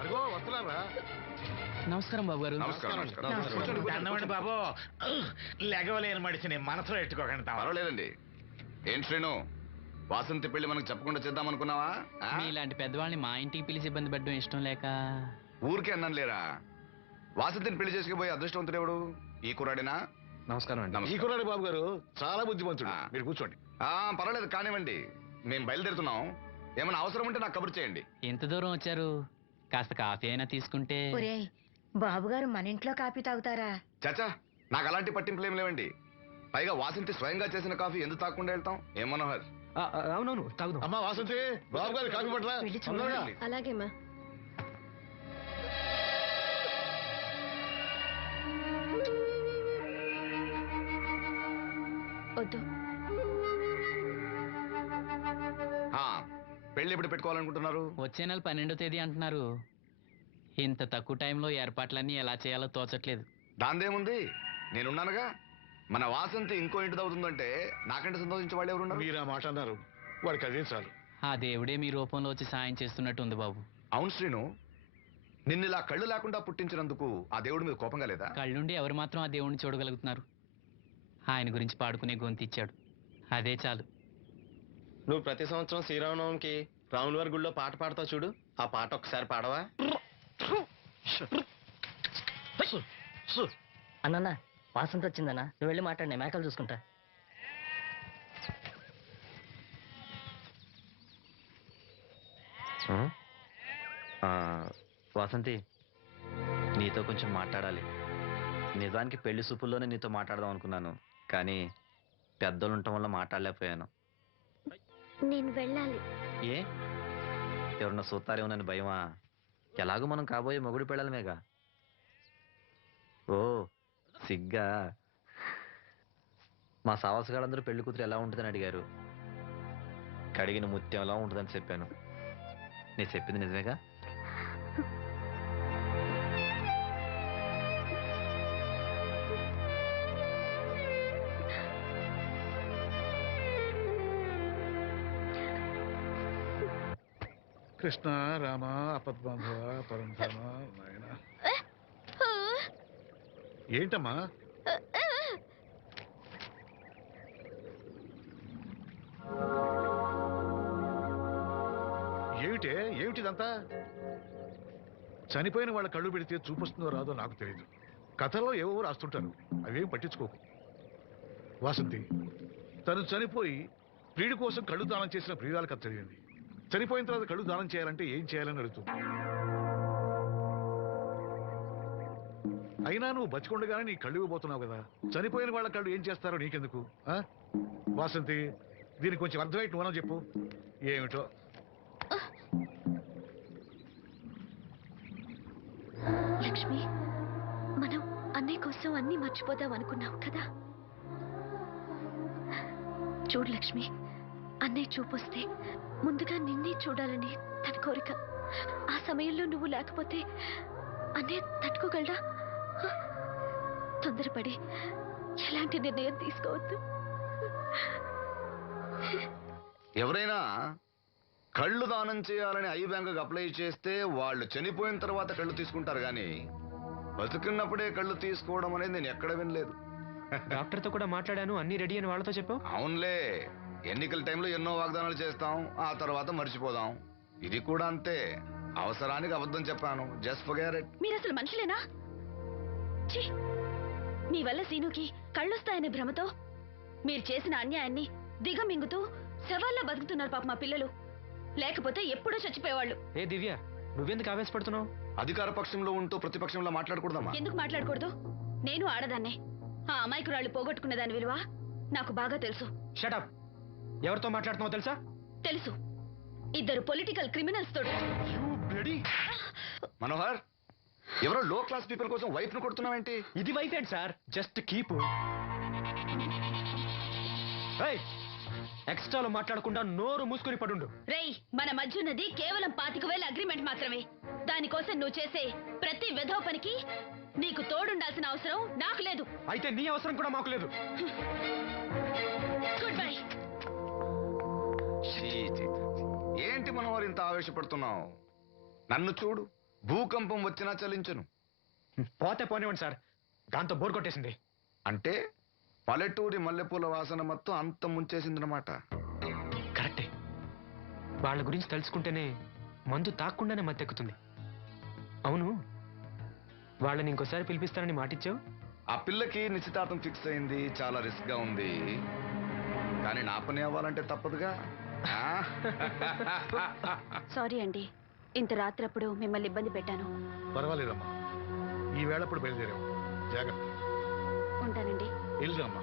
అదిగో వస్తున్నారా? నమస్కారం బాబు గారు. అన్నవాడి బాబు, లెగవలేని మడిచిని మనసులో ఎట్టుకోకండి. పర్వాలేదండి. ఏం శ్రీను, వాసంతి పెళ్లి మనకు చెప్పకుండా చేద్దాం అనుకున్నావా? మీలాంటి పెద్దవాళ్ళని మా ఇంటికి పిలిచి ఇబ్బంది పెట్టడం ఇష్టం లేక. ఊరికే అన్నాను లేరా. వాసంతిని పెళ్లి చేసుకుపోయి అదృష్టవంతుడెవడు? ఈ కుర్రాడేనా? నమస్కారం అండి. ఈ కుర్రాడు బాబు గారు చాలా బుద్ధిమంతుడు. మీరు కూర్చోండి. పర్వాలేదు, కానివ్వండి. మేము బయలుదేరుతున్నాం. ఏమైనా అవసరం ఉంటే నాకు కబురు చేయండి. ఎంత దూరం వచ్చారు? కాస్త కాఫీ అయినా తీసుకుంటే. ఒరేయ్, బాబుగారు మన ఇంట్లో కాఫీ తాగుతారా? చాచా, నాకు అలాంటి పట్టింపులు ఏం లేవండి. పైగా వాసంతి స్వయంగా చేసిన కాఫీ ఎందుకు తాకుండా వెళ్తాం? ఏం మనోహర్? అవునవును, తాగుదాం. అమ్మా వాసంతి, బాబు గారు కాఫీ పట్టరా. వెళ్ళి చూడండి. అలాగేమ్మా. వద్దు. పెళ్లి ఎప్పుడు పెట్టుకోవాలనుకుంటున్నారు? వచ్చే నెల 12వ తేదీ అంటున్నారు. ఇంత తక్కువ టైంలో ఏర్పాట్లన్నీ ఎలా చేయాలో తోచట్లేదు. దాందేముంది, నేనున్నానుగా. మన వాసంతి ఇంకో ఇంటిది అవుతుందంటే నాకంటే సంతోషించే వాళ్ళు ఎవరున్నారు? మీరు ఆ మాట అన్నారు, వాడికి అదేం చాలు. ఆ దేవుడే మీ రూపంలో వచ్చి సాయం చేస్తున్నట్టు ఉంది బాబు. అవును శ్రీను, నిన్నిలా కళ్ళు లేకుండా పుట్టించినందుకు ఆ దేవుడి మీద కోపంగా లేదా? కళ్ళుండి ఎవరు మాత్రం ఆ దేవుడిని చూడగలుగుతున్నారు? ఆయన గురించి పాడుకునే గొంతు ఇచ్చాడు, అదే చాలు. నువ్వు ప్రతి సంవత్సరం శ్రీరామనవమికి రాముల వారి గుళ్ళో పాట పాడతావు చూడు, ఆ పాట ఒకసారి పాడవా? అన్న, వాసంతి వచ్చిందన్నా, నువ్వు వెళ్ళి మాట్లాడి మేకలు చూసుకుంటా. వాసంతి, నీతో కొంచెం మాట్లాడాలి. నిజానికి పెళ్లి సూపుల్లోనే నీతో మాట్లాడదాం అనుకున్నాను, కానీ పెద్దలు ఉండటం వల్ల మాట్లాడలేకపోయాను. నేను వెళ్ళాలి. ఏ, ఎవరన్నా సూతారేమోనని భయమా? ఎలాగో మనం కాబోయే మొగుడు పెళ్ళాలమేగా. ఓ సిగ్గా? మా సావాసగాళ్ళందరూ పెళ్లి కూతురు ఎలా ఉంటుందని అడిగారు. కడిగిన ముత్యం ఎలా ఉంటుందని చెప్పాను. నేను చెప్పింది నిజమేగా? కృష్ణ రామ అపద్బాంధవ పరంధామ నాయన. ఏంటమ్మా? ఏమిటిదంతా? చనిపోయిన వాళ్ళ కళ్ళు పెడితే చూపొస్తుందో రాదో నాకు తెలియదు. కథల్లో ఏవో రాస్తుంటారు, అవేం పట్టించుకోకు. వాసంతి తను చనిపోయి ప్రియుడి కోసం కళ్ళు దానం చేసిన ప్రియురాల కథ చదివింది. చనిపోయిన తర్వాత కళ్ళు దానం చేయాలంటే ఏం చేయాలని అడుగుతుంది. అయినా నువ్వు బతికొండగానే నీ కళ్ళు ఇవ్వబోతున్నావు కదా, చనిపోయిన వాళ్ళ కళ్ళు ఏం చేస్తారో నీకెందుకు? వాసంతి, దీనికి కొంచెం అర్థమైంది నువ్వు చెప్పు. ఏమిటో లక్ష్మి, మనం అన్నయ్య కోసం అన్ని మర్చిపోదాం అనుకున్నాం కదా. చూడు లక్ష్మి, అన్నయ్య చూపొస్తే ముందుగా నిన్నే చూడాలని తన కోరిక. ఆ సమయంలో నువ్వు లేకపోతే అన్నయ్య తట్టుకోగలడా? తొందరపడి ఎలాంటి నిర్ణయం తీసుకోవద్దు. ఎవరైనా కళ్ళు దానం చేయాలని ఐ బ్యాంకుకి అప్లై చేస్తే వాళ్ళు చనిపోయిన తర్వాత కళ్ళు తీసుకుంటారు, కానీ బతుకున్నప్పుడే కళ్ళు తీసుకోవడం అనేది నేను ఎక్కడ వినలేదు. డాక్టర్తో కూడా మాట్లాడాను, అన్ని రెడీ అని వాళ్ళతో చెప్పావు. అవునులే, ఎన్నికల టైంలో ఎన్నో వాగ్దానాలు చేస్తాం, ఆ తర్వాత మర్చిపోదాం. ఇది కూడా అంతే, అవసరానికి అబద్ధం చెప్పాను. Just forget it. మీరు అసలు మనుషులేనా? ఛీ! మీ వల్ల సీనుకి కళ్ళొస్తాయనే భ్రమతో మీరు చేసిన అన్యాయాన్ని దిగమింగుతూ శవాల్లో బతుకుతున్నారు పాప మా పిల్లలు. లేకపోతే ఎప్పుడో చచ్చిపోయేవాళ్ళు. ఏ దివ్య, నువ్వెందుకు ఆవేశపడుతున్నావు? అధికార పక్షంలో ఉంటూ ప్రతిపక్షంలో మాట్లాడకూడదమ్మా. ఎందుకు మాట్లాడకూడదు? నేను ఆడదాన్నే. ఆ అమాయకురాళ్ళు పోగొట్టుకునే దాని విలువ నాకు బాగా తెలుసు. షటప్. ఎవరితో మాట్లాడుతున్నావు తెలుసా? తెలుసు. ఇద్దరు పొలిటికల్ క్రిమినల్స్ తోటి. మనోహర్, ఎవరో లో క్లాస్ పీపుల్ కోసం వైఫ్ ను కొడుతున్నావేంటి? ఇది వైఫ్ ఏంటి సార్? Just keep. ఎక్స్ట్రాలో మాట్లాడకుండా నోరు మూసుకొని పడుండు. రేయ్, మన మధ్య ఉన్నది కేవలం 25,000 అగ్రిమెంట్ మాత్రమే. దానికోసం నువ్వు చేసే ప్రతి వెధవ పనికి నీకు తోడుండాల్సిన అవసరం నాకు లేదు. అయితే నీ అవసరం కూడా మాకు లేదు. Good bye. ఏంటి మనోహర్ ఇంత ఆవేశపడుతున్నావు? నన్ను చూడు, భూకంపం వచ్చినా చలించను. పోతే పోనివ్వండి సార్, దాంతో బోర్ కొట్టేసింది. అంటే పల్లెటూరి మల్లెపూల వాసన మొత్తం అంత ముంచేసిందనమాట. కరెక్టే. వాళ్ళ గురించి తెలుసుకుంటేనే మందు తాక్కుండానే మత్తెక్కుతుంది. అవును, వాళ్ళని ఇంకోసారి పిలిపిస్తానని మాటిచ్చావు. ఆ పిల్లకి నిశ్చితార్థం ఫిక్స్ అయింది. చాలా రిస్క్ గా ఉంది, కానీ నా పని అవ్వాలంటే తప్పదుగా. సారీ అండి, ఇంత రాత్రప్పుడు మిమ్మల్ని ఇబ్బంది పెట్టాను. పర్వాలేదమ్మా, ఈ వేళప్పుడు బయలుదేరావు. జాగ్రత్త. ఉంటానండి. వెళ్దామా.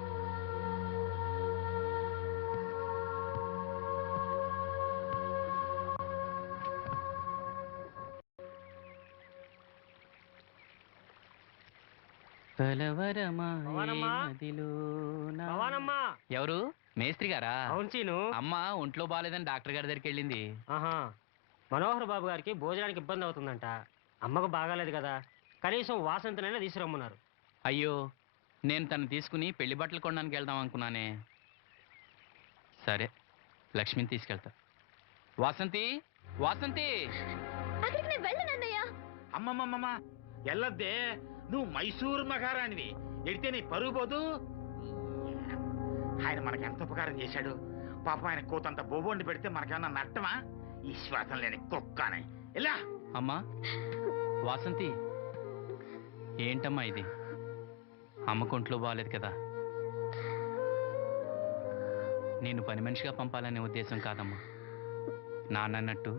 ఎవరు? మేస్త్రి గారా? అవును చీను. అమ్మ ఒంట్లో బాగాలేదని డాక్టర్ గారి దగ్గరికి వెళ్ళింది. ఆహా, మనోహర్ బాబు గారికి భోజనానికి ఇబ్బంది అవుతుందంట. అమ్మకు బాగాలేదు కదా, కనీసం వాసంతనైనా తీసుకురమ్మన్నారు. అయ్యో, నేను తను తీసుకుని పెళ్లి బట్టలు కొనడానికి వెళ్దాం అనుకున్నానే. సరే, లక్ష్మిని తీసుకెళ్తా. వాసంతి, వాసంతి. అక్కడికి నేను వెళ్ళనన్నయ్య. అమ్మమ్మమ్మ ఎల్లద్దే, నువ్వు మైసూరు మహారాణివి. ఎడితే నీ పరుగు పోదు. ఆయన మనకి ఎంత ఉపకారం చేశాడు. పాపం ఆయన కోతంత బొబొండి పెడితే మనకేమన్నా నట్టమా? ఈ శ్వాసం లేని కుక్కనే. ఇలా అమ్మా వాసంతి, ఏంటమ్మా ఇది? అమ్మకుంట్లో బాగాలేదు కదా. నేను పని మనిషిగా పంపాలనే ఉద్దేశం కాదమ్మా. నాన్నన్నట్టు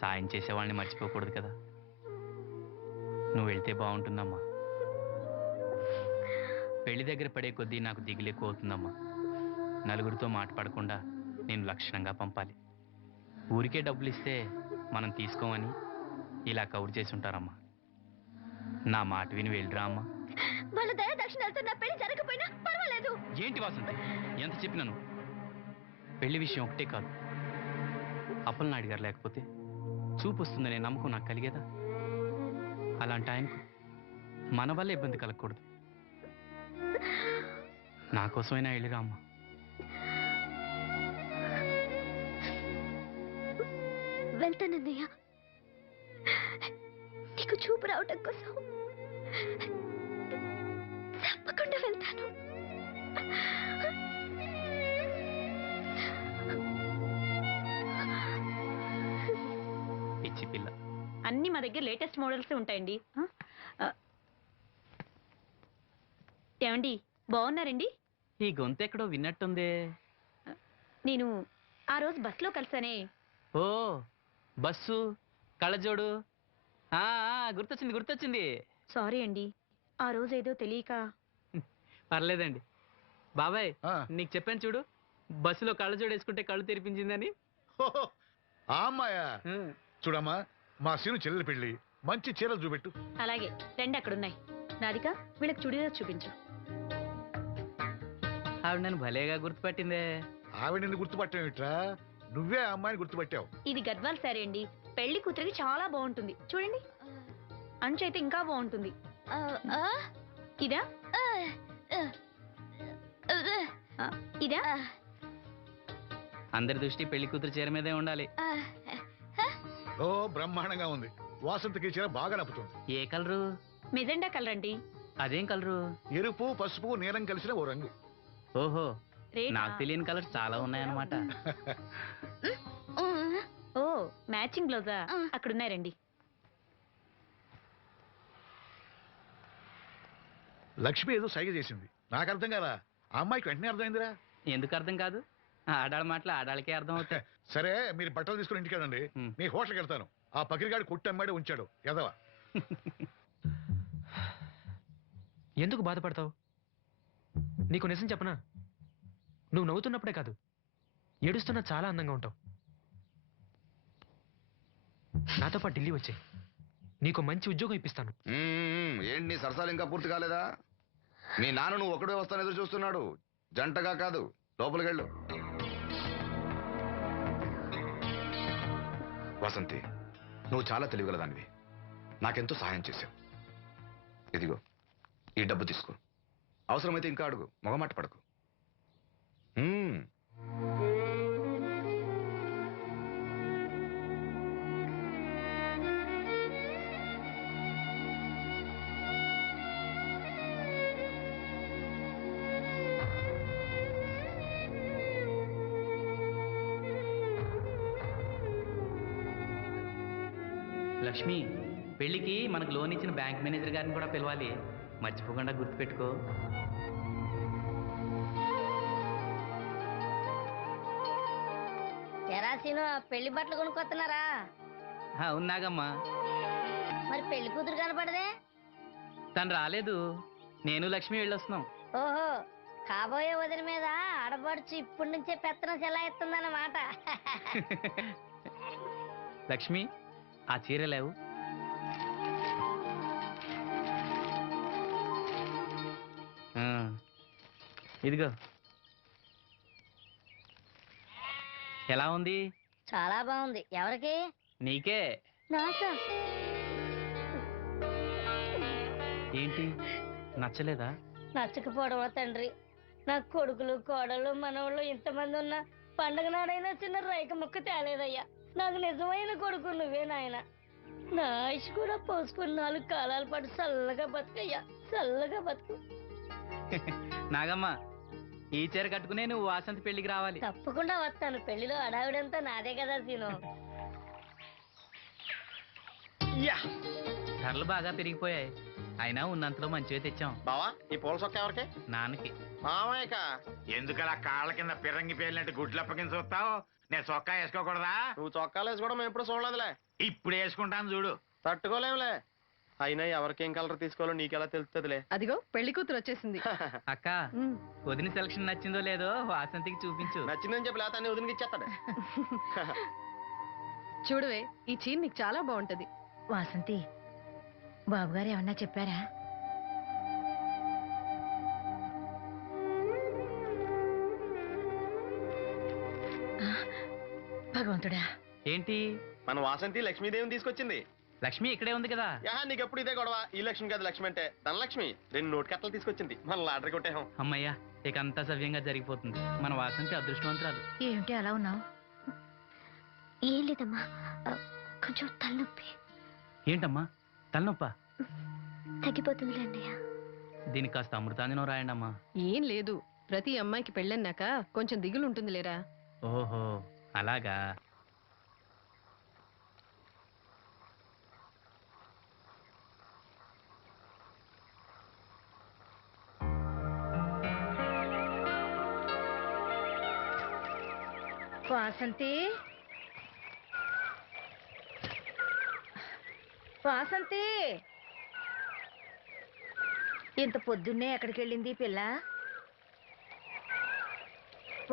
సాయం చేసేవాళ్ళని మర్చిపోకూడదు కదా. నువ్వు వెళ్తే బాగుంటుందమ్మా. పెళ్లి దగ్గర పడే కొద్దీ నాకు దిగులు ఎక్కువ అవుతుందమ్మా. నలుగురితో మాట పడకుండా నేను లక్షణంగా పంపాలి. ఊరికే డబ్బులు ఇస్తే మనం తీసుకోమని ఇలా కౌరు చేసి ఉంటారమ్మా. నా మాట విని వెళ్ళిరా అమ్మా. వాళ్ళ దయ దక్షిణాలతో నా పెళ్లి జరగకపోయినా పర్వాలేదు. ఏంటి వాసంతి, ఎంత చెప్పినాను? పెళ్లి విషయం ఒకటే కాదు, అప్పలనాయుడు గారు లేకపోతే చూపు వస్తుందనే నమ్మకం నాకు కలిగేదా? అలాంటి ఆయనకు మన వల్ల ఇబ్బంది కలగకూడదు. నా కోసమైనా వెళ్ళిరా అమ్మా. వెళ్తానన్నయ్య, నీకు చూపు రావటం కోసం తప్పకుండా వెళ్తాను. పిచ్చి పిల్ల. అన్ని మా దగ్గర లేటెస్ట్ మోడల్స్ ఉంటాయండి. ఏమండి, బాగున్నారండి? ఈ గొంతు ఎక్కడో విన్నట్టుందే. నేను ఆ రోజు బస్సులో కలిసానే. ఓ, బస్సు, కళ్ళజోడు. గుర్తొచ్చింది గుర్తొచ్చింది. సారీ అండి, ఆ రోజు ఏదో తెలియక. పర్లేదండి బాబాయ్, నీకు చెప్పాను చూడు, బస్సులో కళ్ళజోడు వేసుకుంటే కళ్ళు తెరిపించిందని. ఆ అమ్మాయా? చూడమ్మా, మా సీను చెల్లెలి పెళ్లి, మంచి చీరలు చూపెట్టు. అలాగే, రెండు అక్కడున్నాయి. నాదిక, వీళ్ళకి చుడిదార్ చూపించు. ఆవిడ నన్ను భలేగా గుర్తుపట్టిందే. ఆవిడ నిన్ను గుర్తుపట్టావిట్రా? నువ్వే ఆ అమ్మాయిని గుర్తుపట్టావు. ఇది గద్వాల్ సారీ అండి, పెళ్లి కూతురికి చాలా బాగుంటుంది. చూడండి, అంచు అయితే ఇంకా బాగుంటుంది. ఇదా ఇదా? అందరి దృష్టి పెళ్లి కూతురు చీర మీదే ఉండాలి. ఓ, బ్రహ్మాండంగా ఉంది. వాసంతకి చీర బాగా నప్పుతుంది. ఏ కలరు? మెజెండా కలర్ అండి. అదేం కలరు? ఎరుపు పసుపు నీలం కలిసిన ఓ రంగు. ఓహో, రేటా? నాకు తెలియని కలర్స్ చాలా ఉన్నాయన్నమాట. ఓ మ్యాచింగ్ బ్లౌజా? అక్కడ ఉన్నారండి. లక్ష్మి ఏదో సైగ చేసింది, నాకు అర్థం కాదా. ఆ అమ్మాయికి వెంటనే అర్థమైందిరా. ఎందుకు అర్థం కాదు? ఆడాళ్ళ మాటలు ఆడాళ్ళకే అర్థం అవుతాయి. సరే మీరు బట్టలు తీసుకుని ఇంటికి వెళ్ళండి, మీ హోటల్కి వెళ్తాను. ఆ పకిరిగాడు కొట్టి అమ్మాడే ఉంచాడు ఎదవా. ఎందుకు బాధపడతావు? నీకు నిజం చెప్పనా, నువ్వు నవ్వుతున్నప్పుడే కాదు, ఏడుస్తున్నా చాలా అందంగా ఉంటావు. నాతో పాటు ఢిల్లీ వచ్చే, నీకు మంచి ఉద్యోగం ఇప్పిస్తాను. ఏంటి నీ సరసాలు ఇంకా పూర్తి కాలేదా? మీ నాన్న నువ్వు ఒకడే వస్తాను ఎదురు చూస్తున్నాడు, జంటగా కాదు. లోపలికి వెళ్ళు. వసంతి, నువ్వు చాలా తెలివిగలదానివి, నాకెంతో సహాయం చేశావు. ఇదిగో ఈ డబ్బు తీసుకో, అవసరమైతే ఇంకా అడుగు, మొగమాట పడకు. లక్ష్మి, పెళ్లికి మనకు లోన్ ఇచ్చిన బ్యాంక్ మేనేజర్ గారిని కూడా పిలవాలి, మర్చిపోకుండా గుర్తుపెట్టుకో. ఎరాసీను పెళ్లి బట్టలు కొనుక్కొస్తున్నారా? ఉన్నాగమ్మా. మరి పెళ్లి కూతురు కనపడదే? తను రాలేదు, నేను లక్ష్మి వెళ్ళొస్తున్నాం. ఓహో, కాబోయే వదిన మీద ఆడబడుచు ఇప్పటి నుంచే పెత్తనం చెలాయిస్తుందన్నమాట. లక్ష్మి, ఆ చీర లేవు. ఇదిగో. ఎలా ఉంది? చాలా బాగుంది. ఎవరికి? నీకే. నాకా? ఏంటి, నచ్చలేదా? నచ్చకపోవడమా తండ్రి, నా కొడుకులు కోడళ్ళు మనవాళ్ళు ఇంతమంది ఉన్న పండగ నాడైనా చిన్న రైక ముక్క తేలేదయ్యా. నాకు నిజమైన కొడుకు నువ్వే నాయన. నా ఆయుష్ కూడా పోసుకుని 4 కాలాల పాటు చల్లగా బతుకయ్యా, చల్లగా బతుకు. నాగమ్మ, ఈ చీర కట్టుకునే నువ్వు వాసంతి పెళ్లికి రావాలి. తప్పకుండా వస్తాను. పెళ్లిలో అడావిడంతా నాదే కదా సీను. ధరలు బాగా పెరిగిపోయాయి, అయినా ఉన్నంతలో మంచిగా తెచ్చాం. బావా, ఈ పూల సొక్క ఎవరికి? నాన్నకి. మామయ్యక. ఎందుకలా కాళ్ళ కింద పిరంగి పేలినట్టు గుడ్లు అప్పకింద చూస్తావు? నేను చొక్కా వేసుకోకూడదా? నువ్వు చొక్కాలు వేసుకోవడం మేము ఎప్పుడు చూడలేదులే. ఇప్పుడు వేసుకుంటాను చూడు. తట్టుకోలేములే. అయినా ఎవరికేం కలర్ తీసుకోవాలో నీకెలా తెలుస్తుందిలే. అదిగో పెళ్లి కూతురు వచ్చేసింది. అక్క, వదిన సెలక్షన్ నచ్చిందో లేదో వాసంతికి చూపించు. నచ్చిందని చెప్పి లేత వదినకి ఇచ్చేస్తాడు. చూడవే, ఈ చీర నీకు చాలా బాగుంటది. వాసంతి, బాబుగారు ఏమన్నా చెప్పారా? భగవంతుడా, ఏంటి? మన వాసంతి లక్ష్మీదేవిని తీసుకొచ్చింది. లక్ష్మి ఇక్కడే ఉంది కదా. నీకు ఎప్పుడు ఇదే గొడవ. ఈ లక్ష్మి కాదు లక్ష్మి అంటే ధనలక్ష్మి. 2 నోటు కట్టలు తీసుకొచ్చింది. మన లాటరీ కొట్టేహం. అమ్మయ్యా, ఇక అంతా సవ్యంగా జరిగిపోతుంది. మన వాసంతి అదృష్టవంతురాలు. ఏమిటి అలా ఉన్నావు? ఏం లేదమ్మా, కొంచెం తలనొప్పి. ఏంటమ్మా తలనొప్ప? తగ్గిపోతుంది అన్నయ్య. దీనికి కాస్త అమృతాంజనం రాయండి అమ్మా. ఏం లేదు, ప్రతి అమ్మాయికి పెళ్ళన్నాక కొంచెం దిగులు ఉంటుంది లేరా. ఓహో, అలాగా. వాసంతి, వాసంతి, ఇంత పొద్దున్నే ఎక్కడికి వెళ్ళింది పిల్ల?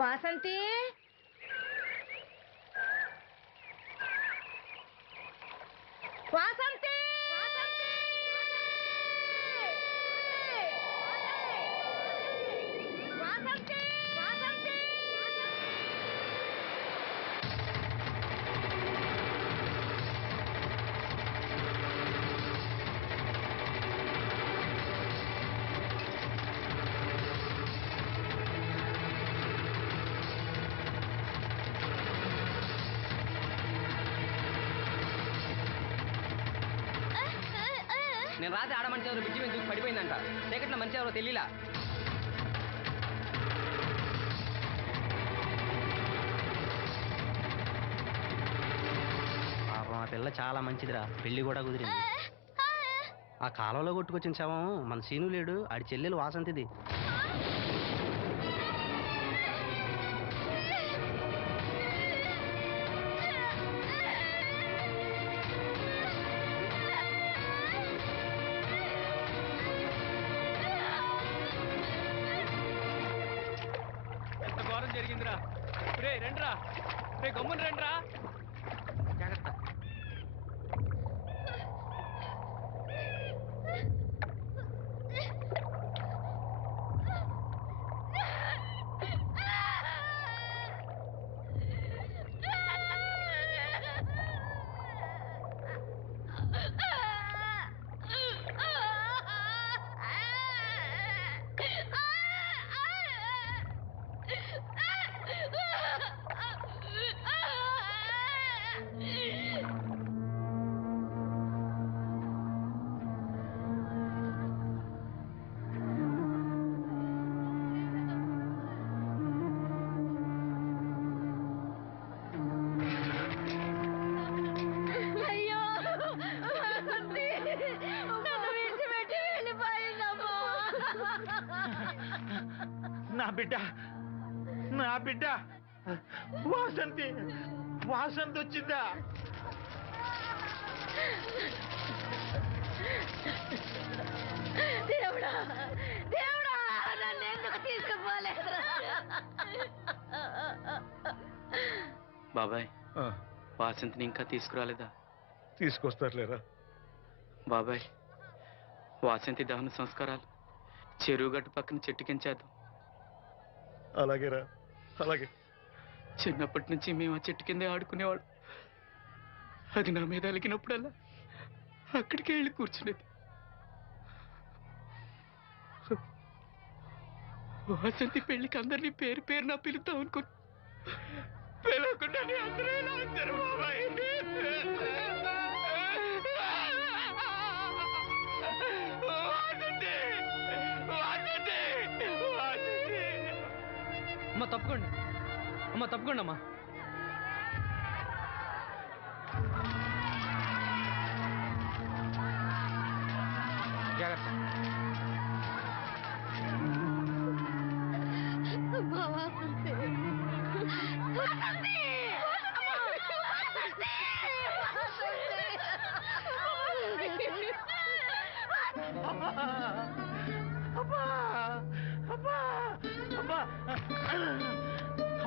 వాసంతి, వాసంతి, వాసంతి, వాసంతి. నేను రాత్రి ఆడ మంచి ఎవరు బిడ్జి మీద దూకి పడిపోయిందంట చీకట్లో మంచి ఎవరో తెలియలా పాపం ఆ పిల్ల చాలా మంచిదిరా పెళ్లి కూడా కుదిరింది ఆ కాలంలో కొట్టుకొచ్చిన శవం మన సీను లేడు ఆడి చెల్లెలు వాసంతిది ఎంత ఘోరం జరిగిందిరా రే రండ్రా రే గమ్మున రండ్రా జాగ్రత్త అయ్యో వాసంతి, నన్ను విడిచిపెట్టి వెళ్ళిపోయిందమ్మా. నా బిడ్డ వాసంతి వచ్చిందా? దేవుడా దేవుడా, నన్ను ఎందుకు తీసుకుపోలేదురా? బాబాయ్ వాసంతిని ఇంకా తీసుకురాలేదా? తీసుకొస్తారులేరా. బాబాయ్ వాసంతి దహన సంస్కారాలు చెరువు గట్టు పక్కన చెట్టు కించేద్దాం. అలాగేరా, అలాగే. చిన్నప్పటి నుంచి మేము ఆ చెట్టు కిందే ఆడుకునేవాడు. అది నా మీద అలిగినప్పుడల్లా అక్కడికే వెళ్ళి కూర్చునేది. వాసంతి పెళ్లికి అందరినీ పేరు పేరు నా పిలుద్దాం అనుకుని పిలవకుండానే అందరూ ఇలా వచ్చారు బాబాయ్. అమ్మ తప్పుకోండి అమ్మా జాగ్రత్త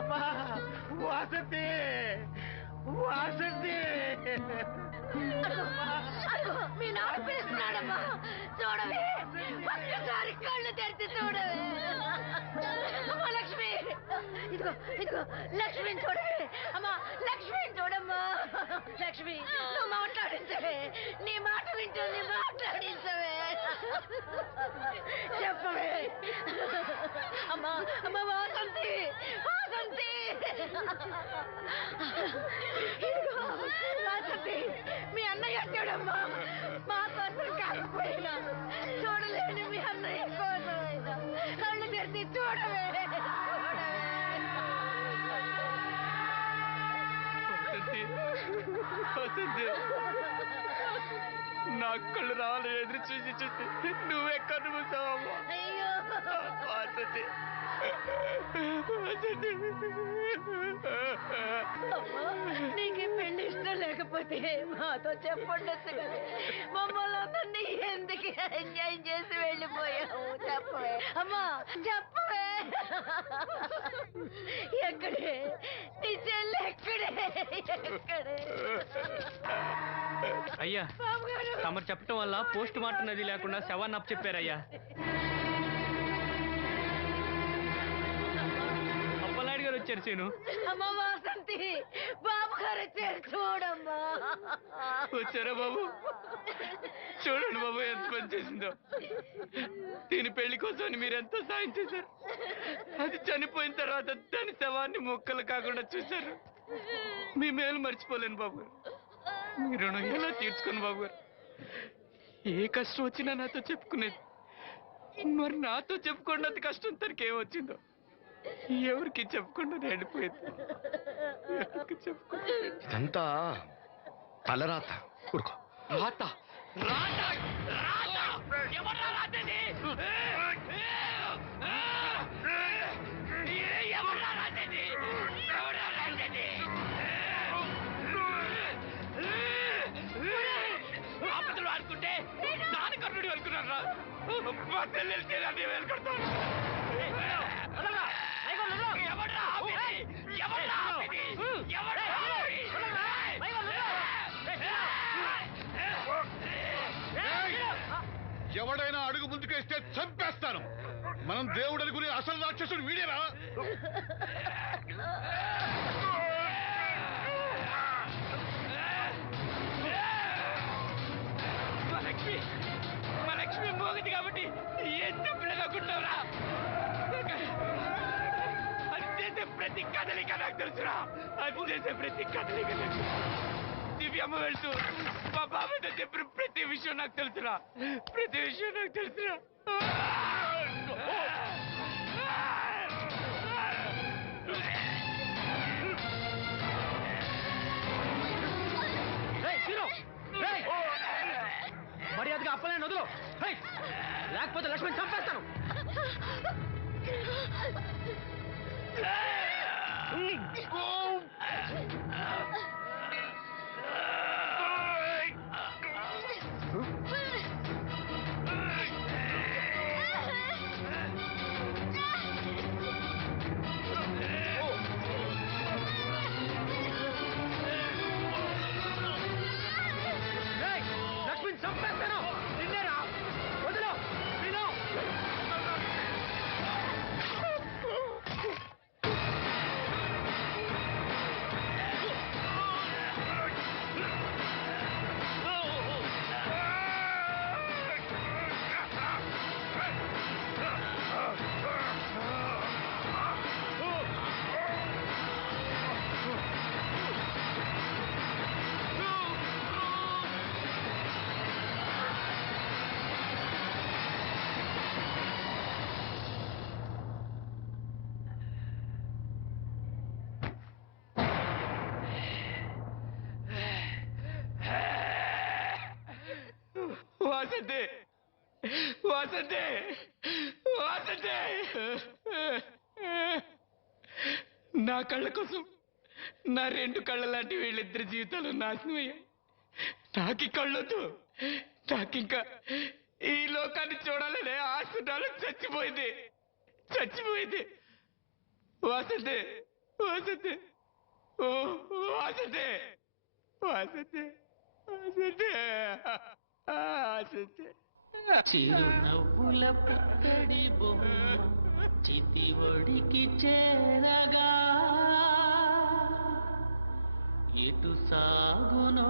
అమ్మా వాసంతి, వాసంతి! వాసంతి అడుగు, మీ నాన్న పిలుస్తున్నాడమ్మా. చూడవే, ఒక్కసారి కళ్ళు తెరిచి చూడవే. అమ్మా లక్ష్మి, ఇదిగో లక్ష్మిని చూడవే. అమ్మా లక్ష్మిని చూడమ్మా. లక్ష్మి, నువ్వు మాట్లాడించవే. నీ మాట వింటుంది, మాట్లాడించవే. చెప్పవే. అమ్మా వాసంతి, ఇదిగో వాసంతి, మీ అన్నయ్య చూడమ్మా. మా కోసం కాకపోయినా చూడలేని మీ అన్నయ్య కోసమైనా కళ్ళు తెరిచి చూడవే. నా కళ్ళు రావాలి ఎదురు చూసి నువ్వెక్కడ మూసావమ్మా. అయ్యో వాసంతి, నీకు పెళ్లి ఇష్టం లేకపోతే మాతో చెప్పండి. మమ్మల్ని అందరినీ ఎందుకు ఎంజాయ్ చేసి వెళ్ళిపోయావు? చెప్పవే అమ్మా, చెప్పవే. ఎక్కడే నీ చెల్లి? ఎక్కడే? అయ్యా తమరు చెప్పటం వల్ల పోస్ట్ మార్టం నది లేకుండా శవాన్ని అప్పచెప్పారయ్యా. అప్పలాడి గారు వచ్చారు సీను. అమ్మ వాసంతి, బాబు గారు వచ్చారు చూడమ్మా. వచ్చారా బాబు? చూడండి బాబు ఎంత పని చేసిందో. దీని పెళ్లి కోసం మీరు ఎంతో సాయం చేశారు. అది చనిపోయిన తర్వాత దాని శవాన్ని ముక్కలు కాకుండా చూశారు. మీ మేలు మర్చిపోలేను బాబు గారు. మీ రుణం ఎలా తీర్చుకోను బాబు గారు. ఏ కష్టం వచ్చినా నాతో చెప్పుకునేది. మరి నాతో చెప్పుకున్నంత కష్టం తనకి ఏమొచ్చిందో ఎవరికి చెప్పకుండా వెళ్ళిపోయింది. ఎవరికి చెప్పకుండా ఇదంతా తలరాత. ఊరుకో. రాత రాత రాత ఎవరా రాతది? ఎవరా రాతది? ఎవరా రాతది? ఆపదలు అనుకుంటే నాన్న కర్ణుడు అనుకున్నారా? మా చెల్లెలు చేయాలని వెళ్ళుకుంటాను. ఎవరా ఆపేది? ఎవరా ఆపేది? ఎవరా ఆపేది? ఎవడైనా అడుగు ముందుకేస్తే చంపేస్తాను. మనం దేవుడు అనుకునే అసలు రాక్షసుడు వీడేరా? మా లక్ష్మి మోగది కాబట్టి ఏం తప్పలేదనుకుంటావురా? అది చేసే ప్రతి కదలిక నాకు తెలుసురా. అది చేసే ప్రతి కదలిక తెలుసు. దివ్యమ్మ వెళ్తూ మా బాబాయ్తో చెప్పిన ప్రతి విషయం నాకు తెలుసురా. ప్రతి విషయం నాకు తెలుసురా. మర్యాదగా అప్పలేని వదులు, లేకపోతే లక్ష్మణ్ చంపేస్తాను. లక్ష్మణ్ చంపేస్తాను. నిన్నేరా, వదులు. వాసంతి వాసంతి వాసంతి, నా కళ్ళ కోసం నా రెండు కళ్ళ లాంటి వీళ్ళిద్దరి జీవితాలు నాశనం అయ్యాయి. నాకి కళ్ళొద్దు. నాకింకా ఈ లోకాన్ని చూడాలనే ఆశ నాలో చచ్చిపోయింది. చచ్చిపోయింది. వాసంతి వాసంతి, ఓ వాసంతి వాసంతి వాసంతి ఆసంతి. చిరునవ్వుల పుత్తడి బొమ్మ చితి ఒడికి చేరగా ఎటు సాగునో